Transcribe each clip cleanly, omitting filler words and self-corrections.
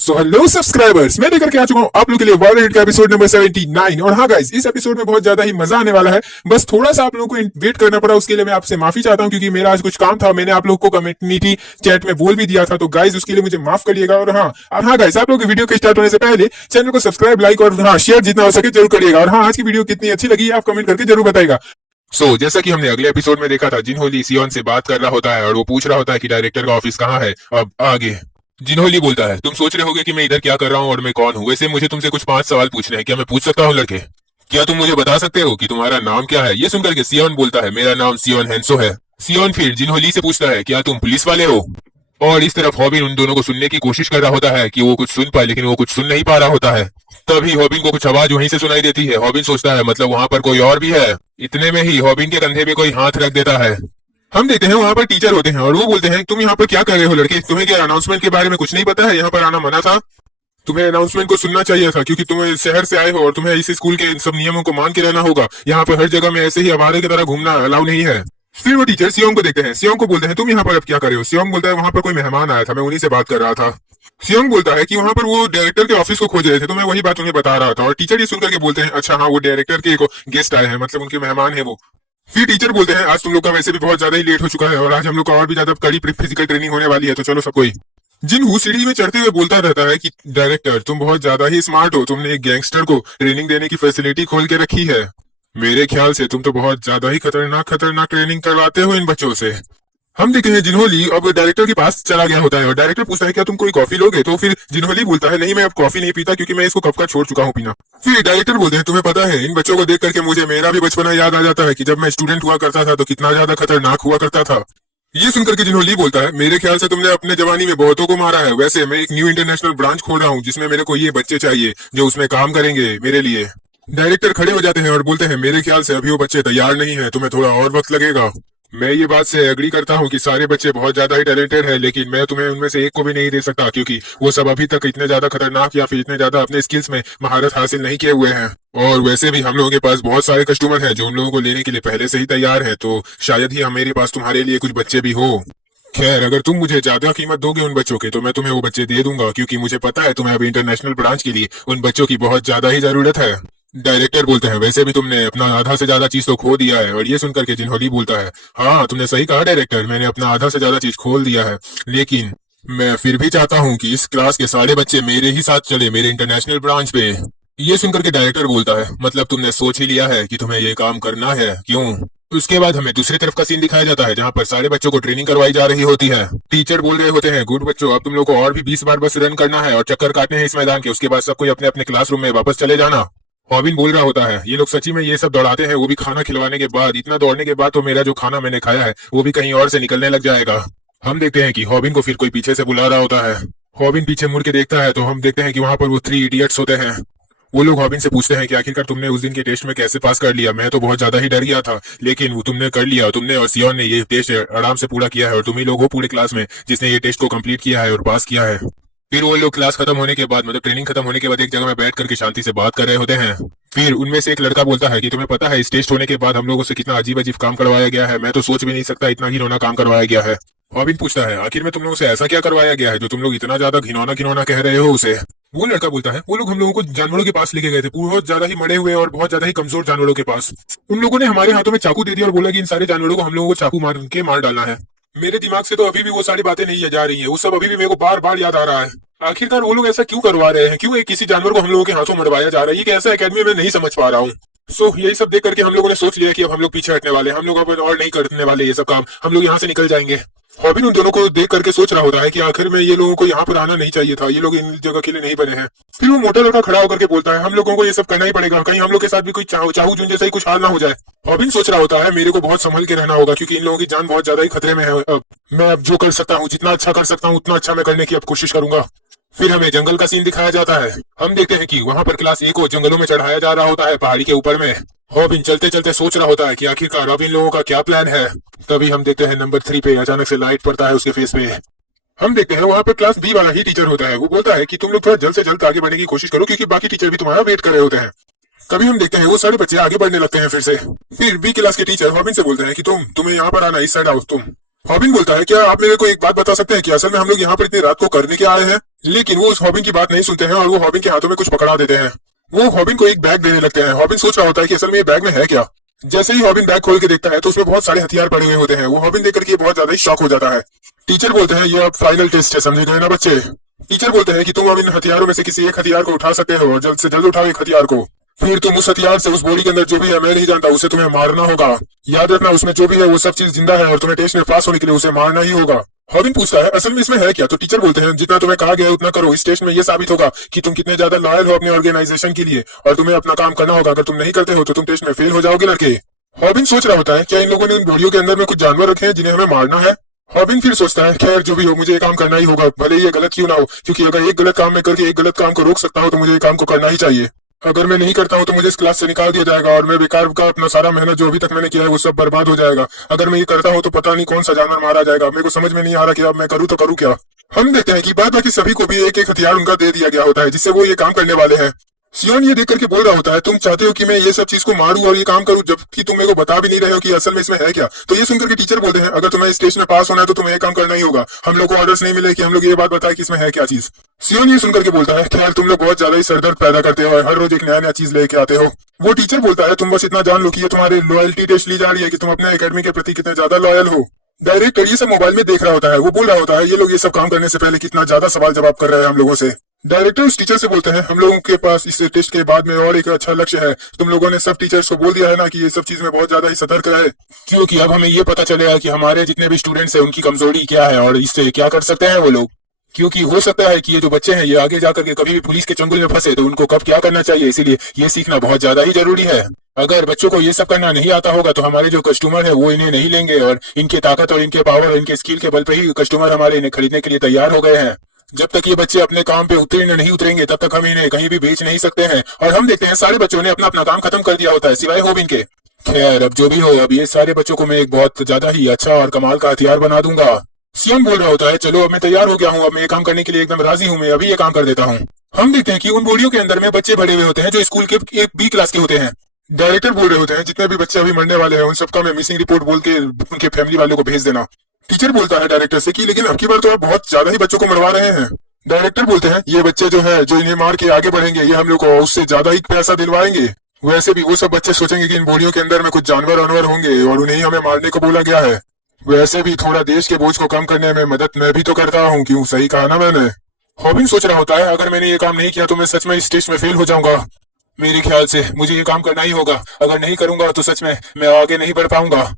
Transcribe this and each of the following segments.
So hello subscribers, मैं लेकर के आ चुका हूँ आप लोग के लिए वॉलरहिट का एपिसोड नंबर 79। और हाँ गाइस, इस एपिसोड में बहुत ज्यादा ही मजा आने वाला है। बस थोड़ा सा आप लोगों को वेट करना पड़ा, उसके लिए मैं आपसे माफी चाहता हूँ क्योंकि मेरा आज कुछ काम था। मैंने आप लोग को कम्युनिटी चैट में बोल भी दिया था, तो गाइस उसके लिए मुझे माफ करिएगा। और हाँ गाइस, आप लोग वीडियो के स्टार्ट होने से पहले चैनल को सब्सक्राइब, लाइक और हाँ शेयर जितना हो सके जरूर करिएगा। और हाँ, आज की वीडियो कितनी अच्छी लगी आप कमेंट करके जरूर बताएगा। जैसा कि हमने अगले एपिसोड में देखा था, जिनहोली सियोन से बात कर रहा होता है और वो पूछ रहा होता है कि डायरेक्टर का ऑफिस कहाँ है। अब आगे जिनहोली बोलता है, तुम सोच रहे होगे कि मैं इधर क्या कर रहा हूँ और मैं कौन हूँ। वैसे मुझे तुमसे कुछ 5 सवाल पूछने हैं, क्या मैं पूछ सकता हूँ लड़के? क्या तुम मुझे बता सकते हो कि तुम्हारा नाम क्या है? ये सुनकर के सियोन बोलता है, मेरा नाम सियोन हेंसो है। सियोन फिर जिनहोली से पूछता है, क्या तुम पुलिस वाले हो? और इस तरफ हॉबिन उन दोनों को सुनने की कोशिश कर रहा होता है कि वो कुछ सुन पाए, लेकिन वो कुछ सुन नहीं पा रहा होता है। तभी हॉबिन को कुछ आवाज वहीं से सुनाई देती है। हॉबिन सोचता है मतलब वहां पर कोई और भी है। इतने में ही हॉबिन के कंधे पे कोई हाथ रख देता है। हम देखते हैं वहां पर टीचर होते हैं और वो बोलते हैं, तुम यहाँ पर क्या कर रहे हो लड़के? तुम्हें क्या अनाउंसमेंट के बारे में कुछ नहीं पता है? यहाँ पर आना मना था। तुम्हें अनाउंसमेंट को सुनना चाहिए था क्योंकि तुम शहर से आए हो और तुम्हें इस स्कूल के सब नियमों को मान के रहना होगा। यहाँ पर हर जगह में ऐसे ही आवारे की तरह घूमना अलाउ नहीं है। फिर वो टीचर सियोंग को देखते हैं। सियोंग को बोलते हैं, तुम यहाँ पर अब क्या कर रहे हो? सियोंग बोलता है, वहां पर कोई मेहमान आया था, मैं उन्हीं से बात कर रहा था। सियोंग बोलता है कि वहां पर वो डायरेक्टर के ऑफिस को खोज रहे थे, तो मैं वही बात उन्हें बता रहा था। और टीचर ये सुनकर के बोलते हैं, अच्छा हाँ, वो डायरेक्टर के गेस्ट आए हैं, मतलब उनके मेहमान है वो। फिर टीचर बोलते हैं, आज तुम लोग का वैसे भी बहुत ज्यादा ही लेट हो चुका है और आज हम लोग का और भी ज्यादा कड़ी फिजिकल ट्रेनिंग होने वाली है, तो चलो सब कोई। जिनहू सीढ़ी में चढ़ते हुए बोलता रहता है कि डायरेक्टर, तुम बहुत ज्यादा ही स्मार्ट हो, तुमने एक गैंगस्टर को ट्रेनिंग देने की फैसिलिटी खोल के रखी है। मेरे ख्याल से तुम तो बहुत ज्यादा ही खतरनाक खतरनाक ट्रेनिंग करवाते हो इन बच्चों से। हम देखते हैं जिनहोली अब डायरेक्टर के पास चला गया होता है और डायरेक्टर पूछता है, क्या तुम कोई कॉफी लोगे? तो फिर जिनहोली बोलता है, नहीं मैं अब कॉफी नहीं पीता क्योंकि मैं इसको कब का छोड़ चुका हूँ पीना। फिर डायरेक्टर बोलते हैं, तुम्हें पता है इन बच्चों को देख करके मुझे मेरा भी बचपना याद आ जाता है कि जब मैं स्टूडेंट हुआ करता था तो कितना ज्यादा खतरनाक हुआ करता था। ये सुनकर के जिनहोली बोलता है, मेरे ख्याल से तुमने अपने जवानी में बहुतों को मारा है। वैसे मैं एक न्यू इंटरनेशनल ब्रांच खोल रहा हूँ जिसमें मेरे को ये बच्चे चाहिए जो उसमें काम करेंगे मेरे लिए। डायरेक्टर खड़े हो जाते हैं और बोलते हैं, मेरे ख्याल से अभी वो बच्चे तैयार नहीं है, तुम्हें थोड़ा और वक्त लगेगा। मैं ये बात से एग्री करता हूँ कि सारे बच्चे बहुत ज्यादा ही टैलेंटेड है, लेकिन मैं तुम्हें उनमें से एक को भी नहीं दे सकता क्योंकि वो सब अभी तक इतने ज्यादा खतरनाक या फिर इतने ज्यादा अपने स्किल्स में महारत हासिल नहीं किए हुए हैं। और वैसे भी हम लोगों के पास बहुत सारे कस्टमर हैं जो उन लोगों को लेने के लिए पहले से ही तैयार है, तो शायद ही मेरे पास तुम्हारे लिए कुछ बच्चे भी हो। खैर, अगर तुम मुझे ज्यादा कीमत दोगे उन बच्चों की तो मैं तुम्हें वो बच्चे दे दूंगा क्योंकि मुझे पता है तुम्हें अभी इंटरनेशनल ब्रांच के लिए उन बच्चों की बहुत ज्यादा ही जरूरत है। डायरेक्टर बोलते हैं, वैसे भी तुमने अपना आधा से ज्यादा चीज तो खो दिया है। और ये सुनकर के जिनहोली बोलता है, हाँ तुमने सही कहा डायरेक्टर, मैंने अपना आधा से ज्यादा चीज खोल दिया है, लेकिन मैं फिर भी चाहता हूँ कि इस क्लास के सारे बच्चे मेरे ही साथ चले, मेरे इंटरनेशनल ब्रांच पे। ये सुनकर के डायरेक्टर बोलता है, मतलब तुमने सोच ही लिया है कि तुम्हें ये काम करना है, क्यों? उसके बाद हमें दूसरी तरफ का सीन दिखाया जाता है जहाँ पर सारे बच्चों को ट्रेनिंग करवाई जा रही होती है। टीचर बोल रहे होते हैं, गुड बच्चों, अब तुम लोग को और भी 20 बार बस रन करना है और चक्कर काटने हैं इस मैदान के, उसके बाद सब कोई अपने अपने क्लासरूम में वापस चले जाना। हॉबिन बोल रहा होता है, ये लोग सच्ची में ये सब दौड़ाते हैं, वो भी खाना खिलवाने के बाद? इतना दौड़ने के बाद तो मेरा जो खाना मैंने खाया है वो भी कहीं और से निकलने लग जाएगा। हम देखते हैं कि हॉबिन को फिर कोई पीछे से बुला रहा होता है। हॉबिन पीछे मुड़ के देखता है तो हम देखते हैं कि वहां पर वो 3 इडियट्स होते हैं। वो लोग हॉबिन से पूछते हैं कि आखिरकार तुमने उस दिन के टेस्ट में कैसे पास कर लिया? मैं तो बहुत ज्यादा ही डर गया था, लेकिन वो तुमने कर लिया। तुमने और सियोन ने ये टेस्ट आराम से पूरा किया है और तुम ही लोग हो पूरे क्लास में जिसने ये टेस्ट को कंप्लीट किया है और पास किया है। फिर वो लोग क्लास खत्म होने के बाद, मतलब ट्रेनिंग खत्म होने के बाद, एक जगह में बैठ करके शांति से बात कर रहे होते हैं। फिर उनमें से एक लड़का बोलता है कि तुम्हें पता है इस टेस्ट होने के बाद हम लोगों से कितना अजीब अजीब काम करवाया गया है? मैं तो सोच भी नहीं सकता इतना घिनौना काम करवाया गया है। हॉबिन पूछता है, आखिर में तुम लोगों से ऐसा क्या करवाया गया है जो तुम लोग इतना ज्यादा घिनौना घिनौना कह रहे हो उसे? वो लड़का बोलता है, वो लोग हम लोगों को जानवरों के पास लेके गए थे, बहुत ज्यादा ही मरे हुए और बहुत ज्यादा ही कमजोर जानवरों के पास। उन लोगों ने हमारे हाथों में चाकू दे दिया और बोला कि इन सारे जानवरों को हम लोगों को चाकू मार के मार डालना है। मेरे दिमाग से तो अभी भी वो सारी बातें नहीं जा रही है, वो सब अभी भी मेरे को बार बार याद आ रहा है। आखिरकार वो लोग ऐसा क्यों करवा रहे हैं? क्यों एक किसी जानवर को हम लोगों के हाथों मरवाया जा रहा है? ये कैसा एकेडमी में नहीं समझ पा रहा हूँ। यही सब देख करके हम लोगों ने सोच लिया कि अब हम लोग पीछे हटने वाले हैं, हम लोग अब और नहीं करने वाले ये सब काम, हम लोग यहाँ से निकल जाएंगे। हॉबिन उन दोनों को देख करके सोच रहा होता है कि आखिर में ये लोगों को यहाँ पर आना नहीं चाहिए था, ये लोग इन जगह के लिए नहीं बने हैं। फिर वो मोटा लड़का खड़ा होकर के बोलता है, हम लोगों को ये सब करना ही पड़ेगा, कहीं हम लोग के साथ भी कोई चाहू जून जैसा ही कुछ हाल ना हो जाए। हॉबिन सोच रहा होता है, मेरे को बहुत संभल के रहना होगा क्योंकि इन लोगों की जान बहुत ज्यादा ही खतरे में है। अब मैं अब जो कर सकता हूँ, जितना अच्छा कर सकता हूँ उतना अच्छा मैं करने की अब कोशिश करूंगा। फिर हमें जंगल का सीन दिखाया जाता है। हम देखते हैं कि वहां पर क्लास ए को जंगलों में चढ़ाया जा रहा होता है, पहाड़ी के ऊपर में। हॉबिन चलते चलते सोच रहा होता है कि आखिरकार अब इन लोगों का क्या प्लान है। तभी हम देखते हैं नंबर 3 पे अचानक से लाइट पड़ता है उसके फेस पे। हम देखते हैं वहां पर क्लास बी वाला ही टीचर होता है। वो बोलता है कि तुम लोग थोड़ा जल्द से जल्द आगे बढ़ने की कोशिश करो क्योंकि बाकी टीचर भी तुम्हारा वेट कर रहे होते हैं। तभी हम देखते हैं वो सारे बच्चे आगे बढ़ने लगते हैं फिर से। फिर बी क्लास के टीचर हॉबिन से बोलते हैं कि तुम्हें यहाँ पर आना, इस साइड आओ तुम। हॉबिन बोलता है, क्या आप मेरे को एक बात बता सकते हैं कि असल में हम लोग यहाँ पर इतनी रात को करने के आए हैं? लेकिन वो उस हॉबिन की बात नहीं सुनते हैं और वो हॉबिन के हाथों में कुछ पकड़ा देते हैं। वो हॉबिन को एक बैग देने लगते हैं। हॉबिन सोच रहा होता है कि असल में ये बैग में है क्या। जैसे ही हॉबिन बैग खोल के देखता है तो उसमें बहुत सारे हथियार पड़े हुए होते हैं। वो हॉबिन देख करके बहुत ज्यादा ही शॉक हो जाता है। टीचर बोलते हैं, ये अब फाइनल टेस्ट है, समझे गए ना बच्चे। टीचर बोलते हैं कि तुम अब इन हथियारों में से किसी एक हथियार को उठा सकते हो और जल्द से जल्द उठाओ एक हथियार को। फिर तुम उस हथियार से उस बॉडी के अंदर जो भी है, मैं नहीं जानता, उसे तुम्हें मारना होगा। याद रखना, उसमें जो भी है वो सब चीज जिंदा है और तुम्हें टेस्ट में पास होने के लिए उसे मारना ही होगा। हॉबिन पूछता है, असल में इसमें है क्या? तो टीचर बोलते हैं, जितना तुम्हें कहा गया है उतना करो। इस टेस्ट में ये साबित होगा कि तुम कितने ज्यादा लॉयल हो अपने ऑर्गेनाइजेशन के लिए और तुम्हें अपना काम करना होगा। अगर तुम नहीं करते हो तो तुम टेस्ट में फेल हो जाओगे लड़के। हॉबिन सोच रहा होता है, क्या इन लोगों ने उन बॉडियों के अंदर में कुछ जानवर रखे हैं जिन्हें हमें मारना है? हॉबिन फिर सोचता है, खैर जो भी हो, मुझे ये काम करना ही होगा, भले ही ये गलत क्यों ना हो, क्योंकि अगर एक गलत काम में करके एक गलत काम को रोक सकता हूँ तो मुझे ये काम को करना ही चाहिए। अगर मैं नहीं करता हूँ तो मुझे इस क्लास से निकाल दिया जाएगा और मैं बेकार का अपना सारा मेहनत जो अभी तक मैंने किया है वो सब बर्बाद हो जाएगा। अगर मैं ये करता हूँ तो पता नहीं कौन सा जानवर मारा जाएगा। मेरे को समझ में नहीं आ रहा कि अब मैं करूँ तो करूँ क्या। हम देखते हैं कि बाद बाकी सभी को भी एक एक हथियार उनका दे दिया गया होता है जिससे वो ये काम करने वाले हैं। सियोन ये देख करके बोल रहा होता है, तुम चाहते हो कि मैं ये सब चीज को मारूं और ये काम करूं जबकि तुम मेरे को बता भी नहीं रहे हो कि असल में इसमें है क्या। तो ये सुनकर के टीचर बोलते हैं, अगर तुम्हें इस टेस्ट में पास होना है तो तुम्हें ये काम करना ही होगा। हम लोग को ऑर्डर्स नहीं मिले कि हम लोग ये बात बताए कि इसमें है क्या चीज। सियोन ये सुनकर के बोलता है, खैर तुम लोग बहुत ज्यादा ही सरदर्द पैदा करते हो और हर रोज एक नया नया चीज लेके आते हो। वो टीचर बोलता है, तुम बस इतना जान लो कि ये तुम्हारे लॉयल्टी टेस्ट ली जा रही है कि तुम अपने एकेडमी के प्रति कितने ज्यादा लॉयल हो। डायरेक्टर ये सब मोबाइल में देख रहा होता है। वो बोल रहा होता है, ये लोग ये सब काम करने से पहले कितना ज्यादा सवाल जवाब कर रहे हैं हम लोगों से। डायरेक्टर उस टीचर से बोलते हैं, हम लोगों के पास इस टेस्ट के बाद में और एक अच्छा लक्ष्य है। तुम लोगों ने सब टीचर्स को बोल दिया है ना कि ये सब चीज में बहुत ज्यादा ही सतर्क रहे, क्योंकि अब हमें ये पता चलेगा कि हमारे जितने भी स्टूडेंट्स हैं उनकी कमजोरी क्या है और इससे क्या कर सकते हैं वो लोग। क्योंकि हो सकता है कि ये जो बच्चे हैं ये आगे जाकर के कभी भी पुलिस के चंगुल में फंसे तो उनको कब क्या करना चाहिए, इसीलिए ये सीखना बहुत ज्यादा ही जरूरी है। अगर बच्चों को ये सब करना नहीं आता होगा तो हमारे जो कस्टमर है वो इन्हें नहीं लेंगे और इनके ताकत और इनके पावर और इनके स्किल के बल पर ही कस्टमर हमारे इन्हें खरीदने के लिए तैयार हो गए हैं। जब तक ये बच्चे अपने काम पे उत्तीर्ण नहीं उतरेंगे तब तक हम इन्हें कहीं भी बेच नहीं सकते हैं। और हम देखते हैं सारे बच्चों ने अपना अपना काम खत्म कर दिया होता है सिवाय होबिन के। खैर अब जो भी हो, अब ये सारे बच्चों को मैं एक बहुत ज्यादा ही अच्छा और कमाल का हथियार बना दूंगा। सियोन बोल रहा होता है, चलो अब मैं तैयार हो गया हूँ, अब मैं ये काम करने के लिए एकदम राजी हूँ, मैं अभी ये काम कर देता हूँ। हम देखते हैं कि उन बोरियों के अंदर में बच्चे भरे हुए होते हैं जो स्कूल के एक बी क्लास के होते हैं। डायरेक्टर बोल रहे होते हैं, जितने भी बच्चे अभी मरने वाले हैं उन सबका मैं मिसिंग रिपोर्ट बोल के उनके फैमिली वालों को भेज देना। टीचर बोलता है डायरेक्टर से कि लेकिन अब की बार तो आप बहुत ज्यादा ही बच्चों को मरवा रहे हैं। डायरेक्टर बोलते हैं, ये बच्चे जो है जो इन्हें मार के आगे बढ़ेंगे ये हम लोग को उससे ज्यादा ही पैसा दिलवाएंगे। वैसे भी वो सब बच्चे सोचेंगे कि इन बोरियों के अंदर में कुछ जानवर वानवर होंगे और उन्हें ही हमें मारने को बोला गया है। वैसे भी थोड़ा देश के बोझ को कम करने में मदद मैं भी तो करता हूँ, क्यों? सही कहा ना मैंने? हॉबिन सोच रहा होता है, अगर मैंने ये काम नहीं किया तो मैं सच में इस टेस्ट में फेल हो जाऊंगा। मेरे ख्याल से मुझे ये काम करना ही होगा। अगर नहीं करूंगा तो सच में मैं आगे नहीं बढ़ पाऊंगा।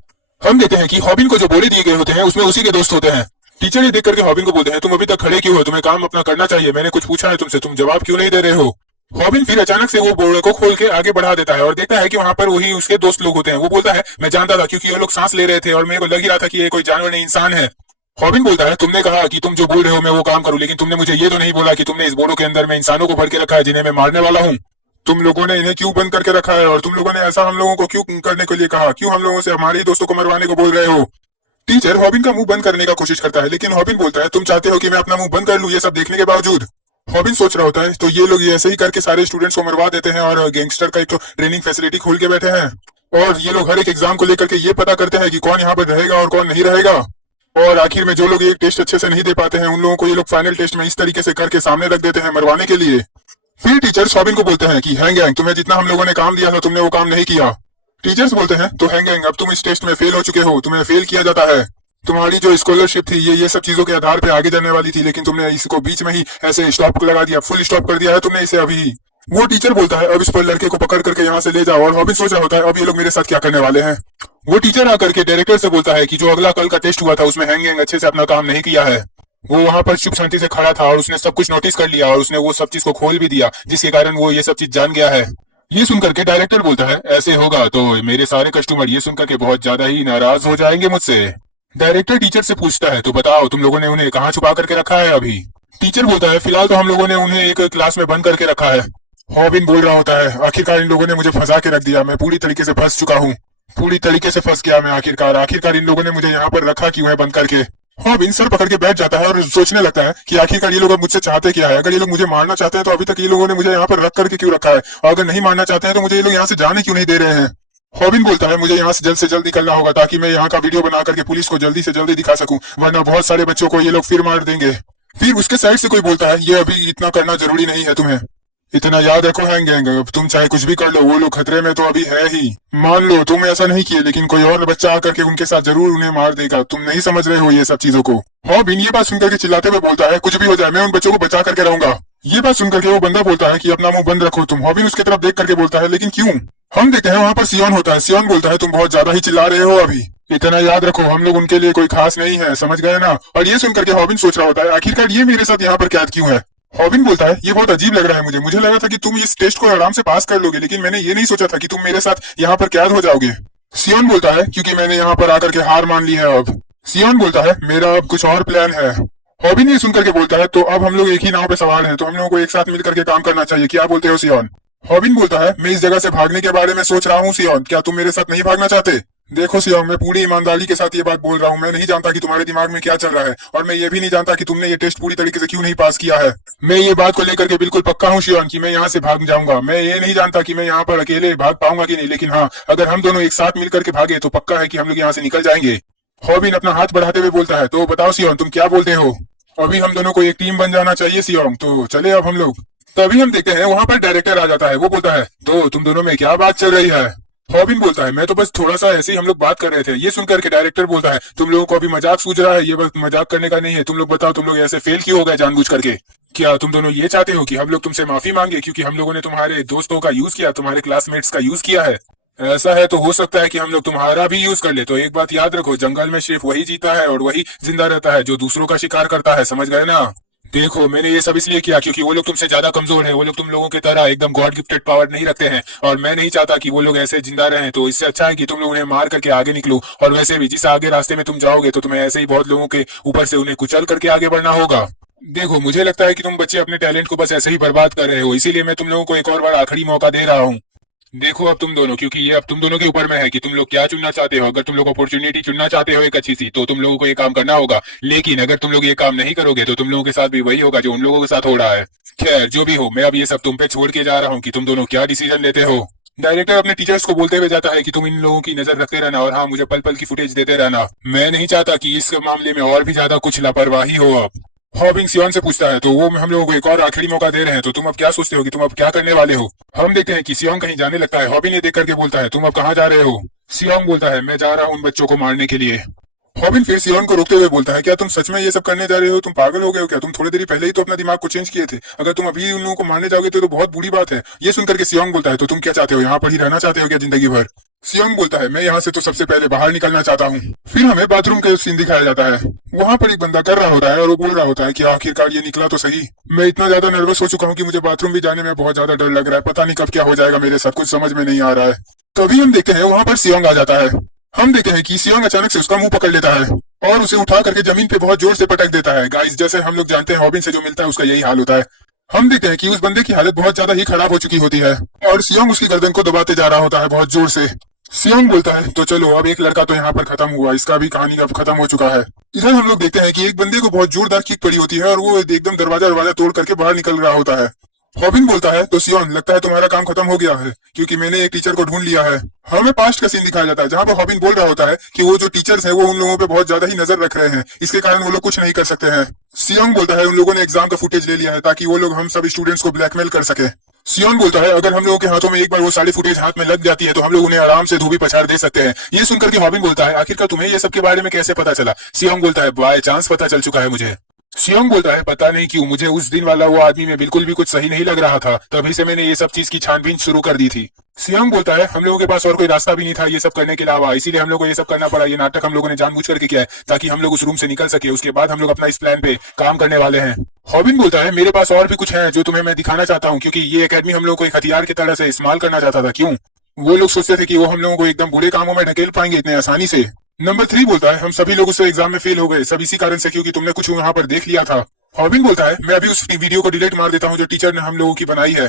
हम देखते हैं कि हॉबिन को जो बोले दिए गए होते हैं उसमें उसी के दोस्त होते हैं। टीचर ये देख करके हॉबिन को बोलते हैं, तुम अभी तक खड़े क्यों हो? तुम्हें काम अपना करना चाहिए। मैंने कुछ पूछा है तुमसे, तुम जवाब क्यों नहीं दे रहे हो? हॉबिन फिर अचानक से वो बोर्ड को खोल के आगे बढ़ा देता है और देखता है कि वहां पर वही उसके दोस्त लोग होते हैं। वो बोलता है, मैं जानता था, क्योंकि ये लोग सांस ले रहे थे और मेरे को लग ही रहा था कि ये कोई जानवर नहीं इंसान है। हॉबिन बोलता है, तुमने कहा कि तुम जो बोल रहे हो मैं वो काम करूं, लेकिन तुमने मुझे ये तो नहीं बोला कि तुमने इस बोर्डों के अंदर में इंसानों को भर के रखा है जिन्हें मैं मारने वाला हूँ। तुम लोगों ने इन्हें क्यों बंद करके रखा है और तुम लोगों ने ऐसा हम लोगों को क्यों करने के लिए कहा? क्यों हम लोगों से हमारे ही दोस्तों को मरवाने को बोल रहे हो? टीचर हॉबिन का मुंह बंद करने का कोशिश करता है, लेकिन हॉबिन बोलता है, तुम चाहते हो कि मैं अपना मुंह बंद कर लूं ये सब देखने के बावजूद? हॉबिन सोच रहा होता है, तो ये लोग ऐसे ही करके सारे स्टूडेंट्स को मरवा देते हैं और गैंगस्टर का एक तो ट्रेनिंग फैसिलिटी खोल के बैठे हैं और ये लोग हर एक एग्जाम को लेकर के ये पता करते हैं कि कौन यहाँ पर रहेगा और कौन नहीं रहेगा। और आखिर में जो लोग एक टेस्ट अच्छे से नहीं दे पाते हैं उन लोगों को ये लोग फाइनल टेस्ट में इस तरीके से करके सामने रख देते हैं मरवाने के लिए। फिर टीचर्स हॉबिन को बोलते हैं कि हैंग गैंग, तुम्हें जितना हम लोगों ने काम दिया था तुमने वो काम नहीं किया। टीचर्स बोलते हैं, तो हैंग गैंग अब तुम इस टेस्ट में फेल हो चुके हो, तुम्हें फेल किया जाता है। तुम्हारी जो स्कॉलरशिप थी ये सब चीजों के आधार पे आगे जाने वाली थी, लेकिन तुमने इसको बीच में ही ऐसे स्टॉप लगा दिया, फुल स्टॉप कर दिया है तुमने इसे अभी ही। वो टीचर बोलता है, अब इस पर लड़के को पकड़ करके यहाँ से ले जाओ। और हॉबिन सोच रहा होता है, अब ये लोग मेरे साथ क्या करने वाले हैं। वो टीचर आकर के डायरेक्टर से बोलता है कि जो अगला कल का टेस्ट हुआ था उसमें हैंग गैंग अच्छे से अपना काम नहीं किया है। वो वहां पर चुप शांति से खड़ा था और उसने सब कुछ नोटिस कर लिया और उसने वो सब चीज को खोल भी दिया, जिसके कारण वो ये सब चीज जान गया है। ये सुनकर के डायरेक्टर बोलता है, ऐसे होगा तो मेरे सारे कस्टमर ये सुनकर के बहुत ज्यादा ही नाराज हो जाएंगे मुझसे। डायरेक्टर टीचर से पूछता है, तो बताओ तुम लोगों ने उन्हें कहाँ छुपा करके रखा है अभी? टीचर बोलता है, फिलहाल तो हम लोगों ने उन्हें एक क्लास में बंद करके रखा है। हॉबिन बोल रहा होता है, आखिरकार इन लोगों ने मुझे फंसा के रख दिया, मैं पूरी तरीके से फंस चुका हूँ, पूरी तरीके से फंस गया मैं। आखिरकार आखिरकार इन लोगों ने मुझे यहाँ पर रखा क्यों है बंद करके? हॉबिन सर पकड़ के बैठ जाता है और सोचने लगता है कि आखिरकार ये लोग अब मुझसे चाहते क्या है। अगर ये लोग मुझे मारना चाहते हैं तो अभी तक ये लोगों ने मुझे यहाँ पर रख करके क्यों रखा है, और अगर नहीं मारना चाहते हैं तो मुझे ये लोग यहाँ से जाने क्यों नहीं दे रहे हैं। हॉबिन बोलता है मुझे यहाँ से जल्द निकलना होगा ताकि मैं यहाँ का वीडियो बना करके पुलिस को जल्दी से जल्दी दिखा सकूं, वरना बहुत सारे बच्चों को ये लोग फिर मार देंगे। फिर उसके साइड से कोई बोलता है ये अभी इतना करना जरूरी नहीं है तुम्हें, इतना याद रखो हैंग गैंग, अब तुम चाहे कुछ भी कर लो वो लोग खतरे में तो अभी है ही। मान लो तुम ऐसा नहीं किए लेकिन कोई और बच्चा आकर के उनके साथ जरूर उन्हें मार देगा, तुम नहीं समझ रहे हो ये सब चीजों को। हॉबिन ये बात सुनकर के चिल्लाते हुए बोलता है कुछ भी हो जाए मैं उन बच्चों को बचा करके रहूंगा। ये बात सुनकर के वो बंदा बोलता है कि अपना मुंह बंद रखो तुम। हॉबिन उसकी तरफ देख करके बोलता है लेकिन क्यों। हम देखते हैं वहां पर सियोन होता है। सियोन बोलता है तुम बहुत ज्यादा ही चिल्ला रहे हो, अभी इतना याद रखो हम लोग उनके लिए कोई खास नहीं है, समझ गए ना। और ये सुनकर के हॉबिन सोच रहा होता है आखिरकार ये मेरे साथ यहाँ पर कैद क्यों है। हॉबिन बोलता है ये बहुत अजीब लग रहा है मुझे लगा था कि तुम इस टेस्ट को आराम से पास कर लोगे, लेकिन मैंने ये नहीं सोचा था कि तुम मेरे साथ यहाँ पर कैद हो जाओगे। सियोन बोलता है क्योंकि मैंने यहाँ पर आकर के हार मान ली है अब। सियोन बोलता है मेरा अब कुछ और प्लान है। हॉबिन ये सुनकर के बोलता है तो अब हम लोग एक ही नाव पे सवार हैं, तो हम लोगों को एक साथ मिलकर के काम करना चाहिए, क्या बोलते हो सियोन। हॉबिन बोलता है मैं इस जगह से भागने के बारे में सोच रहा हूँ सियोन, क्या तुम मेरे साथ नहीं भागना चाहते। देखो सियोन मैं पूरी ईमानदारी के साथ ये बात बोल रहा हूँ, मैं नहीं जानता कि तुम्हारे दिमाग में क्या चल रहा है, और मैं ये भी नहीं जानता कि तुमने ये टेस्ट पूरी तरीके से क्यों नहीं पास किया है। मैं ये बात को लेकर के बिल्कुल पक्का हूँ सियोन कि मैं यहाँ से भाग जाऊंगा। मैं ये नहीं जानता कि मैं यहाँ पर अकेले भाग पाऊंगा कि नहीं, लेकिन हाँ अगर हम दोनों एक साथ मिलकर के भागे तो पक्का है कि हम लोग यहाँ से निकल जाएंगे। हॉबिन अपना हाथ बढ़ाते हुए बोलता है तो बताओ सियोन तुम क्या बोलते हो। अभी हम दोनों को एक टीम बन जाना चाहिए सियोन, तो चले अब हम लोग। तभी हम देखते हैं वहां पर डायरेक्टर आ जाता है। वो बोलता है तो तुम दोनों में क्या बात चल रही है। हॉबिन बोलता है मैं तो बस थोड़ा सा ऐसे ही हम लोग बात कर रहे थे। ये सुनकर के डायरेक्टर बोलता है तुम लोगों को अभी मजाक सूझ रहा है, ये बस मजाक करने का नहीं है। तुम लोग बताओ तुम लोग ऐसे फेल क्यों हो गए जानबूझ करके। क्या तुम दोनों ये चाहते हो कि हम लोग तुमसे माफी मांगे क्योंकि हम लोगों ने तुम्हारे दोस्तों का यूज किया, तुम्हारे क्लासमेट्स का यूज किया है। ऐसा है तो हो सकता है कि हम लोग तुम्हारा भी यूज कर ले। तो एक बात याद रखो जंगल में सिर्फ वही जीता है और वही जिंदा रहता है जो दूसरों का शिकार करता है, समझ गए ना। देखो मैंने ये सब इसलिए किया क्योंकि वो लोग तुमसे ज्यादा कमजोर हैं, वो लोग तुम लोगों की तरह एकदम गॉड गिफ्टेड पावर नहीं रखते हैं, और मैं नहीं चाहता कि वो लोग ऐसे जिंदा रहें। तो इससे अच्छा है कि तुम लोग उन्हें मार करके आगे निकलो। और वैसे भी जिस आगे रास्ते में तुम जाओगे तो तुम्हें ऐसे ही बहुत लोगों के ऊपर से उन्हें कुचल करके आगे बढ़ना होगा। देखो मुझे लगता है कि तुम बच्चे अपने टैलेंट को बस ऐसे ही बर्बाद कर रहे हो, इसीलिए मैं तुम लोगों को एक और बार आखिरी मौका दे रहा हूँ। देखो अब तुम दोनों, क्योंकि ये अब तुम दोनों के ऊपर में है कि तुम लोग क्या चुनना चाहते हो। अगर तुम लोग अपॉर्चुनिटी चुनना चाहते हो एक अच्छी सी, तो तुम लोगों को ये काम करना होगा। लेकिन अगर तुम लोग ये काम नहीं करोगे तो तुम लोगों के साथ भी वही होगा जो उन लोगों के साथ हो रहा है। खैर जो भी हो, मैं अब ये सब तुम पे छोड़ के जा रहा हूँ कि तुम दोनों क्या डिसीजन लेते हो। डायरेक्टर अपने टीचर्स को बोलते हुए जाता है कि तुम इन लोगों की नजर रखते रहना और हाँ मुझे पल पल की फुटेज देते रहना। मैं नहीं चाहता कि इस मामले में और भी ज्यादा कुछ लापरवाही हो। अब हॉबिंग सियोन से पूछता है तो वो हम लोगों को एक और आखिरी मौका दे रहे हैं, तो तुम अब क्या सोचते हो कि तुम अब क्या करने वाले हो। हम देखते हैं कि सियोन कहीं जाने लगता है। हॉबिंग ये देख करके बोलता है तुम अब कहाँ जा रहे हो। सियोन बोलता है मैं जा रहा हूँ उन बच्चों को मारने के लिए। हॉबिन फिर सियोन को रोकते हुए बोलता है क्या तुम सच में ये सब करने जा रहे हो, तुम पागल हो गए हो क्या। तुम थोड़ी देर पहले ही तो अपना दिमाग को चेंज किए थे, अगर तुम अभी उन लोगों को मारने जाओगे तो बहुत बुरी बात है। ये सुनकर के सियोन बोलता है तो तुम क्या चाहते हो, यहाँ पर ही रहना चाहते हो क्या जिंदगी भर। सियोंग बोलता है मैं यहाँ से तो सबसे पहले बाहर निकलना चाहता हूँ। फिर हमें बाथरूम का सीन दिखाया जाता है। वहाँ पर एक बंदा कर रहा होता है और वो बोल रहा होता है कि आखिरकार ये निकला तो सही। मैं इतना ज्यादा नर्वस हो चुका हूँ कि मुझे बाथरूम भी जाने में बहुत ज्यादा डर लग रहा है, पता नहीं कब क्या हो जाएगा मेरे साथ, कुछ समझ में नहीं आ रहा है। तभी हम देखते हैं वहाँ पर सियोंग आ जाता है। हम देखते हैं कि सियोंग अचानक से उसका मुंह पकड़ लेता है और उसे उठा करके जमीन पे बहुत जोर से पटक देता है। गाइस जैसे हम लोग जानते हैं हॉबिन से जो मिलता है उसका यही हाल होता है। हम देखते हैं कि उस बंदे की हालत बहुत ज्यादा ही खराब हो चुकी होती है और सियोंग उसकी गर्दन को दबाते जा रहा होता है बहुत जोर से। सियोंग बोलता है तो चलो अब एक लड़का तो यहाँ पर खत्म हुआ, इसका भी कहानी अब खत्म हो चुका है। इधर हम लोग देखते हैं कि एक बंदे को बहुत जोरदार किक पड़ी होती है और वो एकदम दरवाजा तोड़ करके बाहर निकल रहा होता है। हॉबिन बोलता है तो सियोन लगता है तुम्हारा काम खत्म हो गया है क्योंकि मैंने एक टीचर को ढूंढ लिया है। हमें पास्ट का सीन दिखाया जाता है जहाँ पर हॉबिन बोल रहा होता है कि वो जो टीचर्स हैं वो उन लोगों पे बहुत ज्यादा ही नजर रख रहे हैं, इसके कारण वो लोग कुछ नहीं कर सकते हैं। सियोंग बोलता है उन लोगों ने एग्जाम का फुटेज ले लिया है ताकि वो लोग हम सब स्टूडेंट्स को ब्लैकमेल कर सके। सियोन बोलता है अगर हम लोगों के हाथों में एक बार वो सारी फुटेज हाथ में लग जाती है तो हम लोग उन्हें आराम से धोबी पछाड़ दे सकते हैं। ये सुनकर के हॉबिन बोलता है आखिरकार तुम्हें ये सब के बारे में कैसे पता चला। सियोंग बोलता है बाय चांस पता चल चुका है मुझे। सियोंग बोलता है पता नहीं क्यों मुझे उस दिन वाला वो आदमी में बिल्कुल भी कुछ सही नहीं लग रहा था, तभी से मैंने ये सब चीज की छानबीन शुरू कर दी थी। सियोंग बोलता है हम लोगों के पास और कोई रास्ता भी नहीं था ये सब करने के अलावा, इसीलिए हम लोग को ये सब करना पड़ा। ये नाटक हम लोगों ने जानबूझ करके किया है ताकि हम लोग उस रूम से निकल सके, उसके बाद हम लोग अपना इस प्लान पे काम करने वाले हैं। हॉबिन बोलता है मेरे पास और भी कुछ है जो तुम्हें मैं दिखाना चाहता हूँ, क्योंकि ये एकेडमी हम लोग को एक हथियार की तरह से इस्तेमाल करना चाहता था। क्यों वो लोग सोचते थे कि वो हम लोगों को एकदम बुरे कामों में ढकेल पाएंगे इतने आसानी से। नंबर 3 बोलता है हम सभी लोग उससे एग्जाम में फेल हो गए, सब इसी कारण से क्योंकि तुमने कुछ यहाँ पर देख लिया था। हॉबिन बोलता है मैं अभी उस वीडियो को डिलीट मार देता हूँ जो टीचर ने हम लोगों की बनाई है।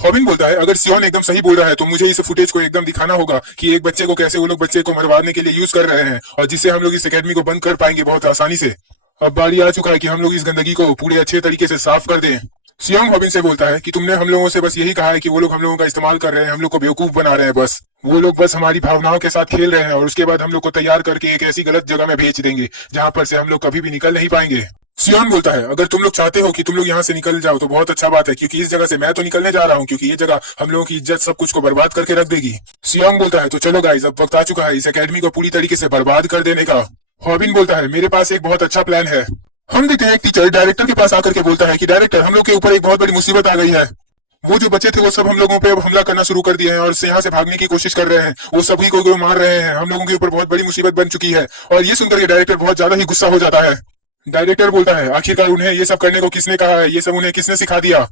हॉबिन बोलता है अगर सियोन एकदम सही बोल रहा है तो मुझे इस फुटेज को एकदम दिखाना होगा कि एक बच्चे को कैसे वो लोग बच्चे को मरवाने के लिए यूज कर रहे हैं और जिससे हम लोग इस एकेडमी को बंद कर पाएंगे बहुत आसानी से। अब बारी आ चुका है कि हम लोग इस गंदगी को पूरे अच्छे तरीके से साफ कर दें। सियोंग हॉबिन से बोलता है कि तुमने हम लोगों से बस यही कहा है कि वो लोग हम लोगों का इस्तेमाल कर रहे हैं, हम लोग को बेवकूफ बना रहे हैं, बस वो लोग बस हमारी भावनाओं के साथ खेल रहे हैं और उसके बाद हम लोग को तैयार करके एक ऐसी गलत जगह में भेज देंगे जहां पर से हम लोग कभी भी निकल नहीं पाएंगे। सियोन बोलता है अगर तुम लोग चाहते हो कि तुम लोग यहाँ से निकल जाओ तो बहुत अच्छा बात है, क्योंकि इस जगह से मैं तो निकलने जा रहा हूँ, क्योंकि ये जगह हम लोगों की इज्जत सब कुछ को बर्बाद करके रख देगी। सियोंग बोलता है तो चलो गाइस, अब वक्त आ चुका है इस एकेडमी को पूरी तरीके से बर्बाद कर देने का। हॉबिन बोलता है मेरे पास एक बहुत अच्छा प्लान है। हम देखते हैं एक टीचर डायरेक्टर के पास आकर के बोलता है कि डायरेक्टर, हम लोग के ऊपर एक बहुत बड़ी मुसीबत आ गई है। वो जो बच्चे थे वो सब हम लोगों पे अब हमला करना शुरू कर दिए हैं और यहाँ से भागने की कोशिश कर रहे हैं, वो सभी को मार रहे हैं, हम लोगों के ऊपर बहुत बड़ी मुसीबत बन चुकी है। और ये सुनकर के डायरेक्टर बहुत ज्यादा ही गुस्सा हो जाता है। डायरेक्टर बोलता है आखिरकार उन्हें ये सब करने को किसने कहा है, ये सब उन्हें किसने सिखा दिया।